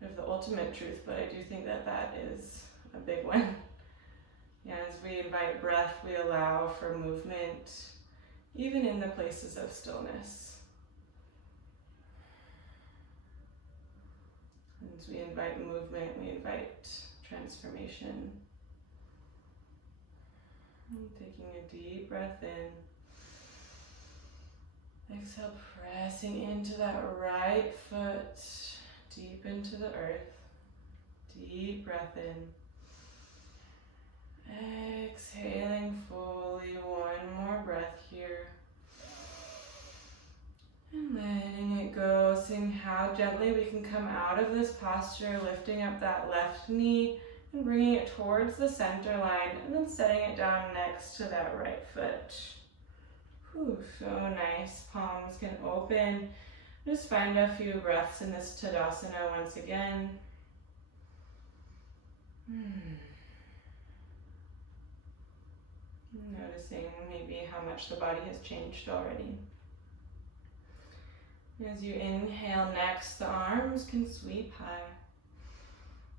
the ultimate truth, but I do think that that is a big one. Yeah, as we invite breath, we allow for movement, even in the places of stillness. As we invite movement, we invite transformation. And taking a deep breath in. Exhale, pressing into that right foot, deep into the earth. Deep breath in. Exhaling fully, one more breath here. And letting it go, seeing how gently we can come out of this posture, lifting up that left knee and bringing it towards the center line, and then setting it down next to that right foot. Whew, so nice. Palms can open. Just find a few breaths in this Tadasana once again. Noticing maybe how much the body has changed already. As you inhale next, the arms can sweep high.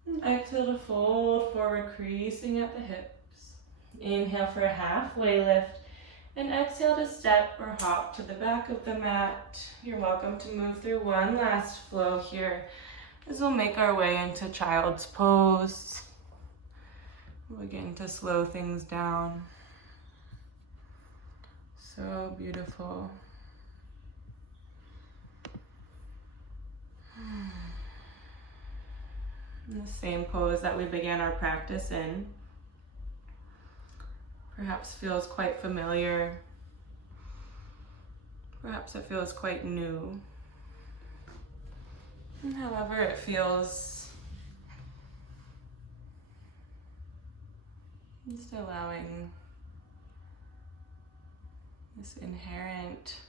And exhale to fold forward, creasing at the hips. Inhale for a halfway lift. And exhale to step or hop to the back of the mat. You're welcome to move through one last flow here as we'll make our way into child's pose. We'll begin to slow things down. So beautiful. In the same pose that we began our practice in. Perhaps feels quite familiar. Perhaps it feels quite new. And however it feels, just allowing this inherent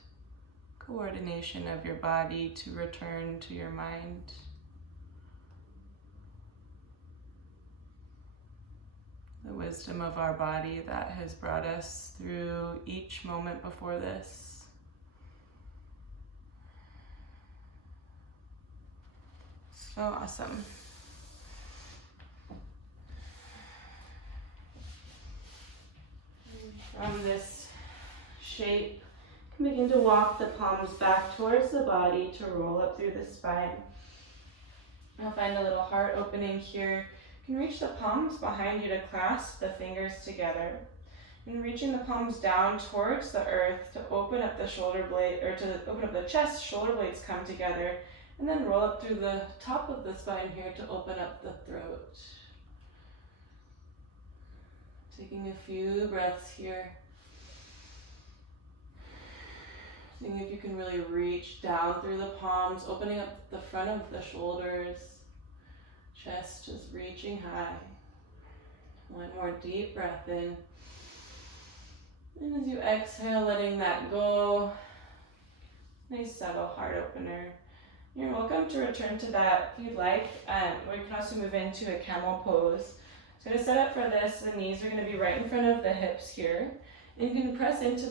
coordination of your body to return to your mind. The wisdom of our body that has brought us through each moment before this. So awesome. From this shape, begin to walk the palms back towards the body to roll up through the spine. You'll find a little heart opening here. You can reach the palms behind you to clasp the fingers together. And reaching the palms down towards the earth to open up the shoulder blade, or to open up the chest, shoulder blades come together, and then roll up through the top of the spine here to open up the throat. Taking a few breaths here. Seeing if you can really reach down through the palms, opening up the front of the shoulders. Chest just reaching high. One more deep breath in. And as you exhale, letting that go. Nice subtle heart opener. You're welcome to return to that if you'd like. We can also move into a camel pose. So to set up for this, the knees are going to be right in front of the hips here. And you can press into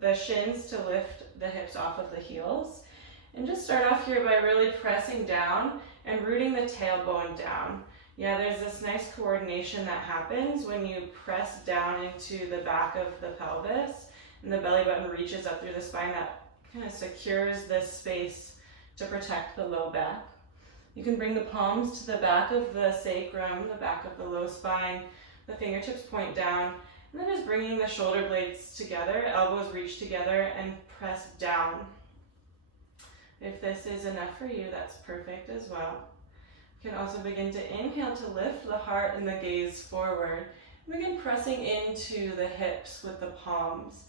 the shins to lift the hips off of the heels. And just start off here by really pressing down and rooting the tailbone down. Yeah, there's this nice coordination that happens when you press down into the back of the pelvis and the belly button reaches up through the spine. That kind of secures this space to protect the low back. You can bring the palms to the back of the sacrum, the back of the low spine, the fingertips point down, and then just bringing the shoulder blades together, elbows reach together, and press down. If this is enough for you, that's perfect as well. You can also begin to inhale to lift the heart and the gaze forward. Begin pressing into the hips with the palms.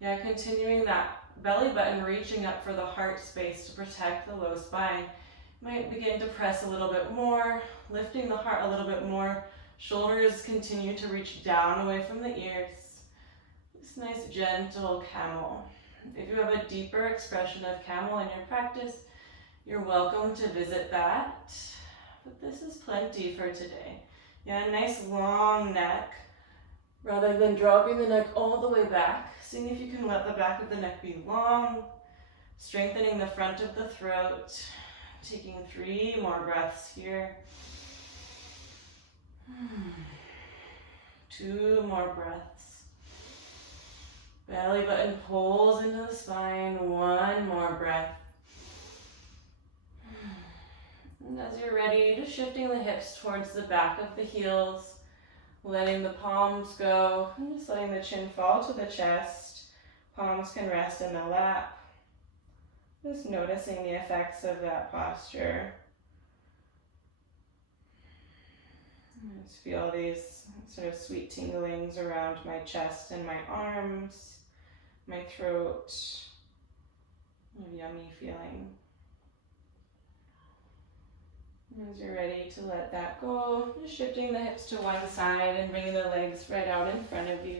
Yeah, continuing that belly button reaching up for the heart space to protect the low spine. You might begin to press a little bit more, lifting the heart a little bit more. Shoulders continue to reach down away from the ears. This nice gentle camel. If you have a deeper expression of camel in your practice, you're welcome to visit that. But this is plenty for today. Yeah, a nice long neck. Rather than dropping the neck all the way back, seeing if you can let the back of the neck be long, strengthening the front of the throat. Taking 3 more breaths here. 2 more breaths. Belly button pulls into the spine. 1 more breath. And as you're ready, just shifting the hips towards the back of the heels, letting the palms go, and just letting the chin fall to the chest. Palms can rest in the lap. Just noticing the effects of that posture. I just feel these sort of sweet tinglings around my chest and my arms, my throat. A yummy feeling. As you're ready to let that go, just shifting the hips to one side and bringing the legs right out in front of you.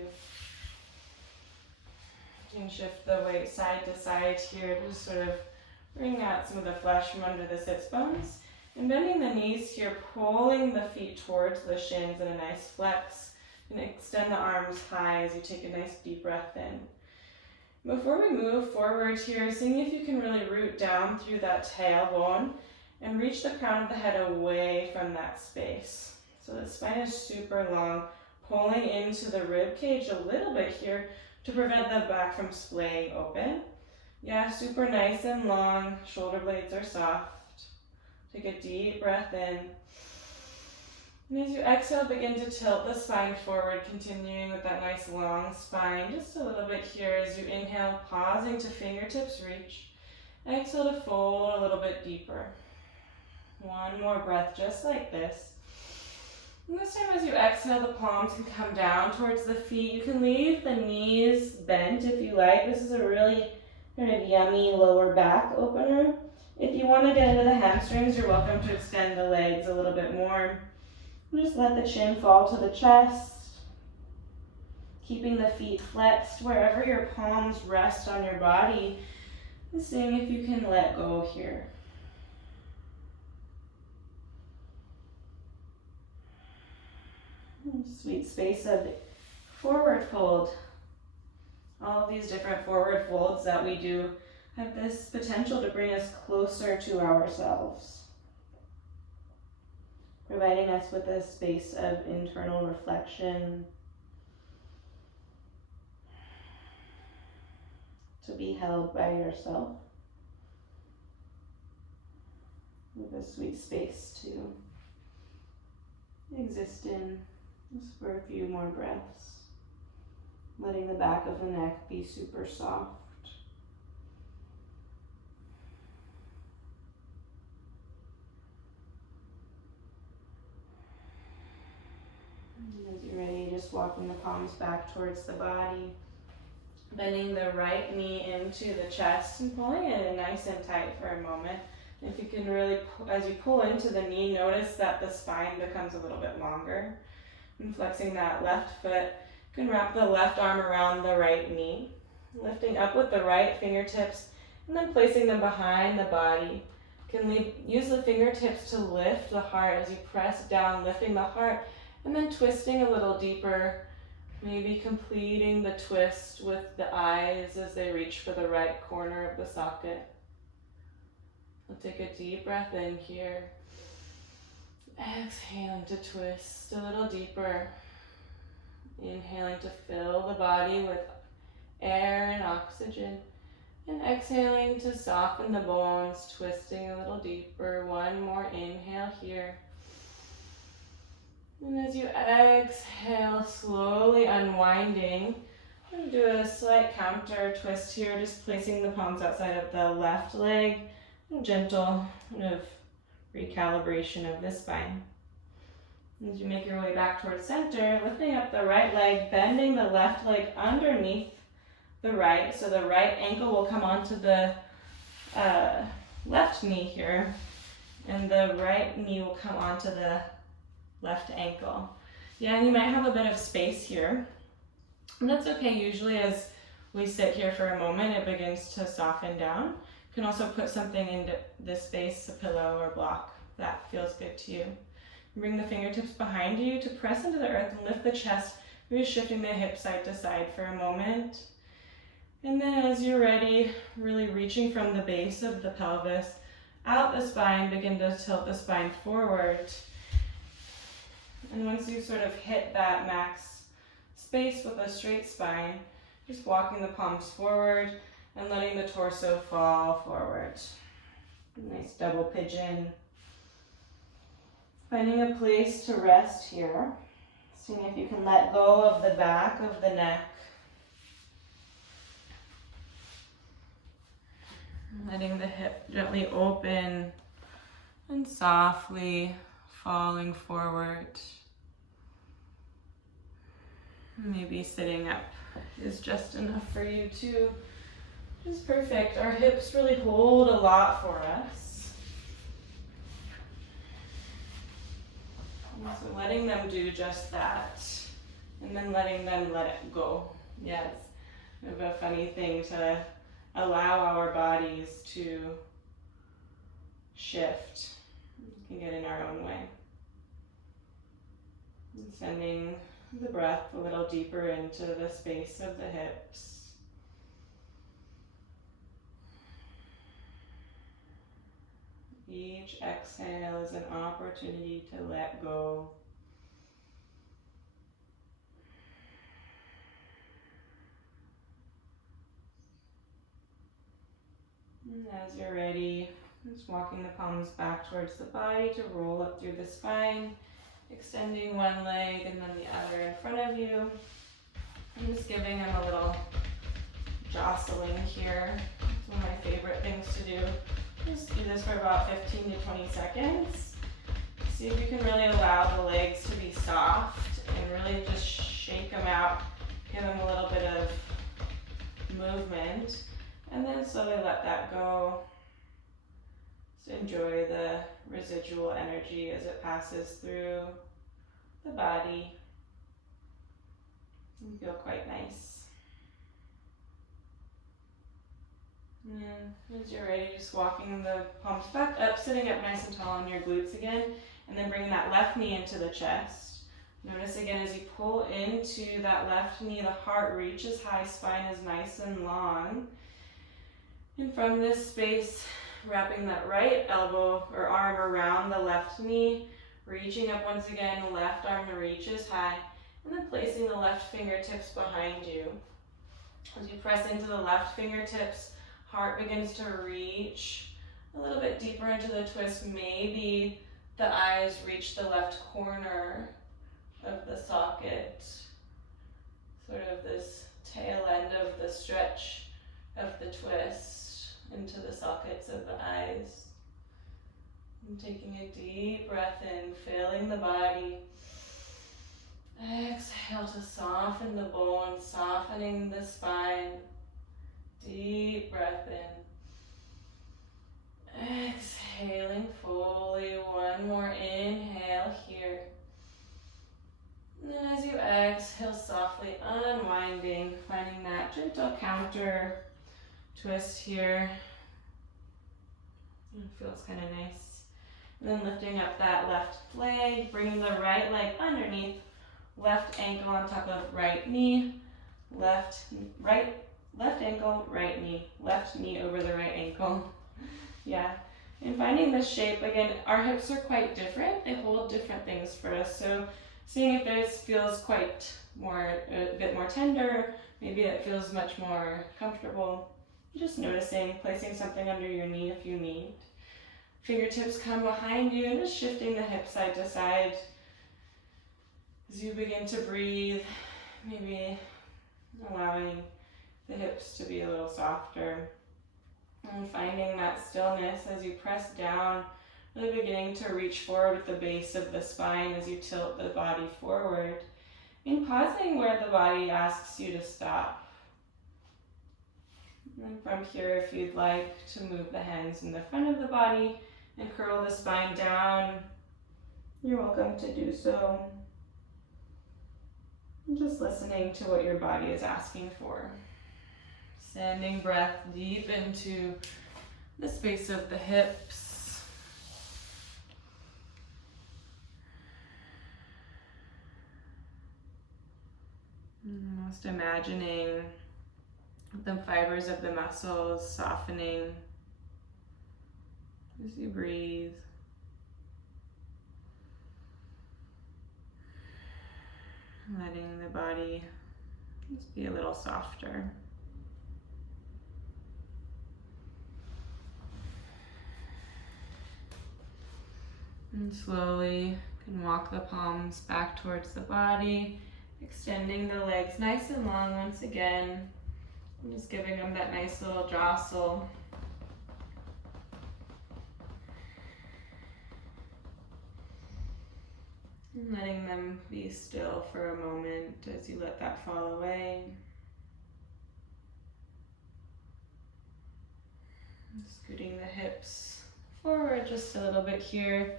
You can shift the weight side to side here to just sort of bring out some of the flesh from under the sits bones. And bending the knees here, pulling the feet towards the shins in a nice flex. And extend the arms high as you take a nice deep breath in. Before we move forward here, seeing if you can really root down through that tailbone and reach the crown of the head away from that space. So the spine is super long, pulling into the rib cage a little bit here to prevent the back from splaying open. Yeah, super nice and long. Shoulder blades are soft. Take a deep breath in. And as you exhale, begin to tilt the spine forward, continuing with that nice long spine. Just a little bit here as you inhale, pausing to fingertips reach. Exhale to fold a little bit deeper. 1 more breath just like this. And this time as you exhale, the palms can come down towards the feet. You can leave the knees bent if you like. This is a really kind of yummy lower back opener. If you want to get into the hamstrings, you're welcome to extend the legs a little bit more. Just let the chin fall to the chest. Keeping the feet flexed wherever your palms rest on your body. And seeing if you can let go here. Sweet space of forward fold. All of these different forward folds that we do have this potential to bring us closer to ourselves, providing us with a space of internal reflection, to be held by yourself. with a sweet space to exist in just for a few more breaths. Letting the back of the neck be super soft. And as you're ready, just walking the palms back towards the body. Bending the right knee into the chest and pulling it in nice and tight for a moment. If you can really, as you pull into the knee, notice that the spine becomes a little bit longer. And flexing that left foot, you can wrap the left arm around the right knee. Lifting up with the right fingertips and then placing them behind the body. You can use the fingertips to lift the heart as you press down, lifting the heart, and then twisting a little deeper. Maybe completing the twist with the eyes as they reach for the right corner of the socket. We'll take a deep breath in here. Exhaling to twist a little deeper. Inhaling to fill the body with air and oxygen. And exhaling to soften the bones, twisting a little deeper. One more inhale here. And as you exhale, slowly unwinding, I'm going to do a slight counter twist here, just placing the palms outside of the left leg. A gentle kind of recalibration of the spine. As you make your way back towards center, lifting up the right leg, bending the left leg underneath the right. So the right ankle will come onto the left knee here, and the right knee will come onto the left ankle. Yeah, and you might have a bit of space here. And that's okay. Usually as we sit here for a moment, it begins to soften down. You can also put something into this space, a pillow or block, if that feels good to you. Bring the fingertips behind you to press into the earth and lift the chest, maybe shifting the hips side to side for a moment. And then as you're ready, really reaching from the base of the pelvis out the spine, begin to tilt the spine forward. And once you sort of hit that max space with a straight spine, just walking the palms forward and letting the torso fall forward. Nice double pigeon. Finding a place to rest here. Seeing if you can let go of the back of the neck. Letting the hip gently open and softly falling forward. Maybe sitting up is just enough for you too. It's perfect. Our hips really hold a lot for us. And so letting them do just that, and then letting them let it go. Yes, we have a funny thing to allow our bodies to shift. We can get in our own way. And sending the breath a little deeper into the space of the hips. Each exhale is an opportunity to let go. And as you're ready, just walking the palms back towards the body to roll up through the spine, extending one leg and then the other in front of you. I'm just giving them a little jostling here. It's one of my favorite things to do. Just do this for about 15 to 20 seconds. See if you can really allow the legs to be soft and really just shake them out. Give them a little bit of movement. And then slowly let that go. Just enjoy the residual energy as it passes through the body. And feel quite nice. And as you're ready, just walking the palms back up, sitting up nice and tall on your glutes again, and then bringing that left knee into the chest. Notice again as you pull into that left knee, the heart reaches high, spine is nice and long. And from this space, wrapping that right elbow or arm around the left knee, reaching up once again, the left arm reaches high, and then placing the left fingertips behind you. As you press into the left fingertips, heart begins to reach a little bit deeper into the twist. Maybe the eyes reach the left corner of the socket. Sort of this tail end of the stretch of the twist into the sockets of the eyes. And taking a deep breath in, filling the body. Exhale to soften the bones, softening the spine. Deep breath in. Exhaling fully. One more inhale here. And then as you exhale, softly unwinding, finding that gentle counter twist here. It feels kind of nice. And then lifting up that left leg, bringing the right leg underneath, left ankle on top of right knee, left ankle, right knee, left knee over the right ankle. Yeah. And finding this shape, again, our hips are quite different. They hold different things for us. So seeing if this feels a bit more tender, maybe it feels much more comfortable. Just noticing, placing something under your knee if you need. Fingertips come behind you and just shifting the hips side to side. As you begin to breathe, maybe allowing the hips to be a little softer. And finding that stillness as you press down, really beginning to reach forward with the base of the spine as you tilt the body forward. And pausing where the body asks you to stop. And from here, if you'd like to move the hands in the front of the body and curl the spine down, you're welcome to do so. And just listening to what your body is asking for. Sending breath deep into the space of the hips. Almost imagining the fibers of the muscles softening as you breathe. Letting the body just be a little softer. And slowly can walk the palms back towards the body, extending the legs nice and long once again. And just giving them that nice little jostle. And letting them be still for a moment as you let that fall away. Scooting the hips forward just a little bit here.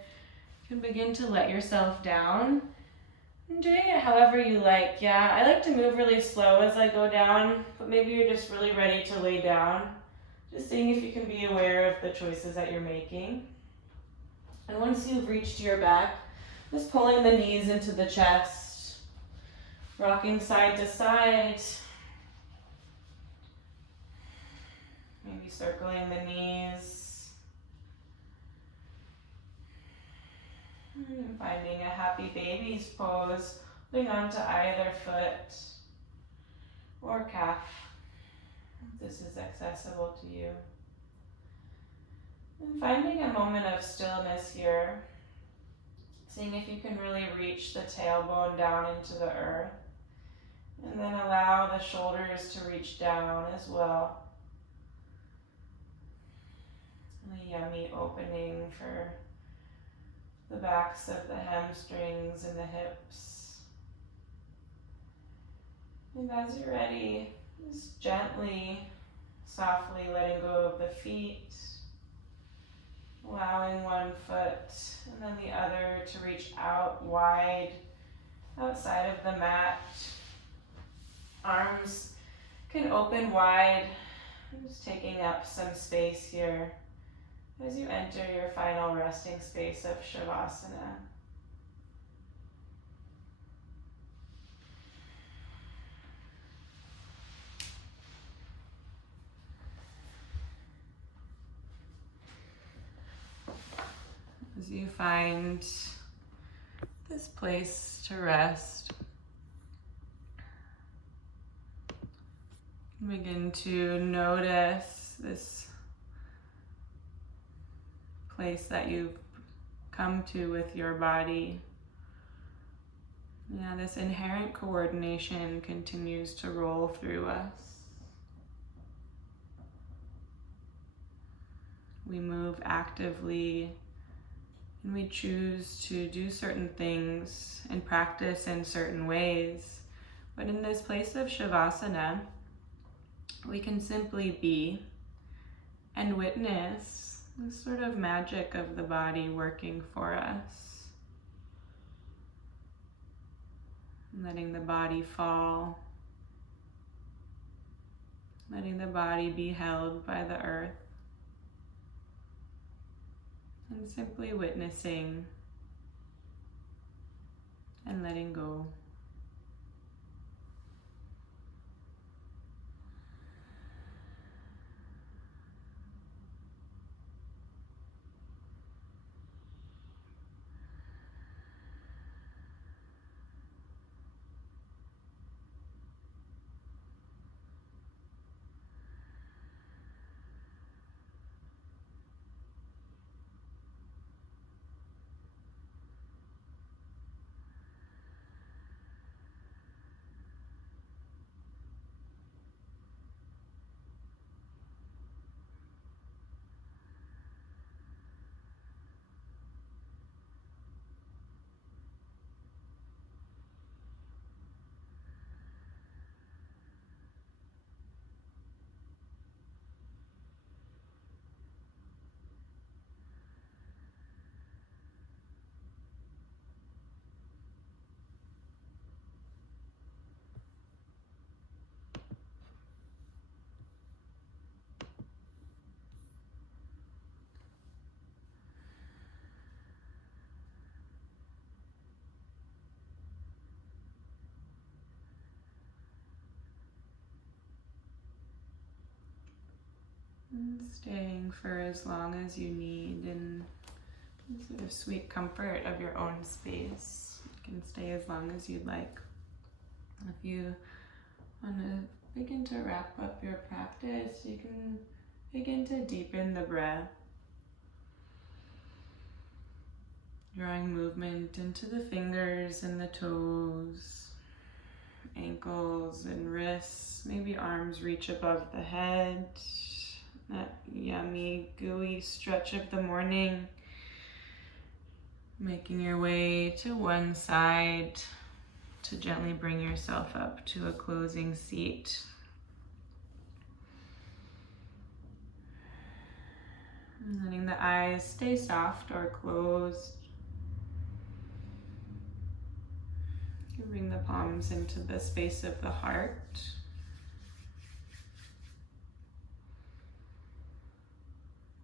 You can begin to let yourself down. And doing it however you like. Yeah, I like to move really slow as I go down, but maybe you're just really ready to lay down. Just seeing if you can be aware of the choices that you're making. And once you've reached your back, just pulling the knees into the chest, rocking side to side. Maybe circling the knees. And finding a happy baby's pose, holding on to either foot or calf. This is accessible to you. And finding a moment of stillness here. Seeing if you can really reach the tailbone down into the earth. And then allow the shoulders to reach down as well. And a yummy opening for the backs of the hamstrings and the hips. And as you're ready, just gently, softly letting go of the feet, allowing one foot and then the other to reach out wide outside of the mat. Arms can open wide, just taking up some space here as you enter your final resting space of Shavasana. As you find this place to rest, begin to notice this place that you've come to with your body. Yeah, this inherent coordination continues to roll through us. We move actively and we choose to do certain things and practice in certain ways. But in this place of Shavasana, we can simply be and witness this sort of magic of the body working for us. Letting the body fall, letting the body be held by the earth, and simply witnessing and letting go. And staying for as long as you need in sort of sweet comfort of your own space. You can stay as long as you'd like. If you want to begin to wrap up your practice, you can begin to deepen the breath, drawing movement into the fingers and the toes, ankles and wrists. Maybe arms reach above the head. That yummy, gooey stretch of the morning. Making your way to one side to gently bring yourself up to a closing seat. And letting the eyes stay soft or closed. You can bring the palms into the space of the heart.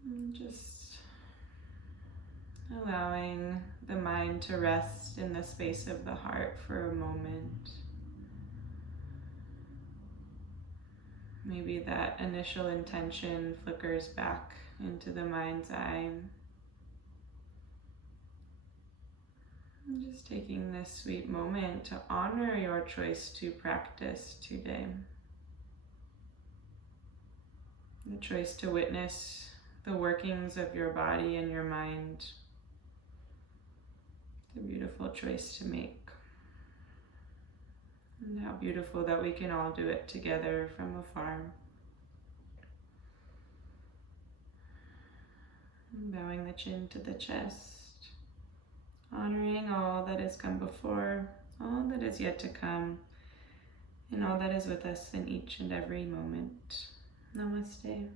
And just allowing the mind to rest in the space of the heart for a moment. Maybe that initial intention flickers back into the mind's eye. And just taking this sweet moment to honor your choice to practice today. The choice to witness the workings of your body and your mind. It's a beautiful choice to make. And how beautiful that we can all do it together from afar. And bowing the chin to the chest, honoring all that has come before, all that is yet to come, and all that is with us in each and every moment. Namaste.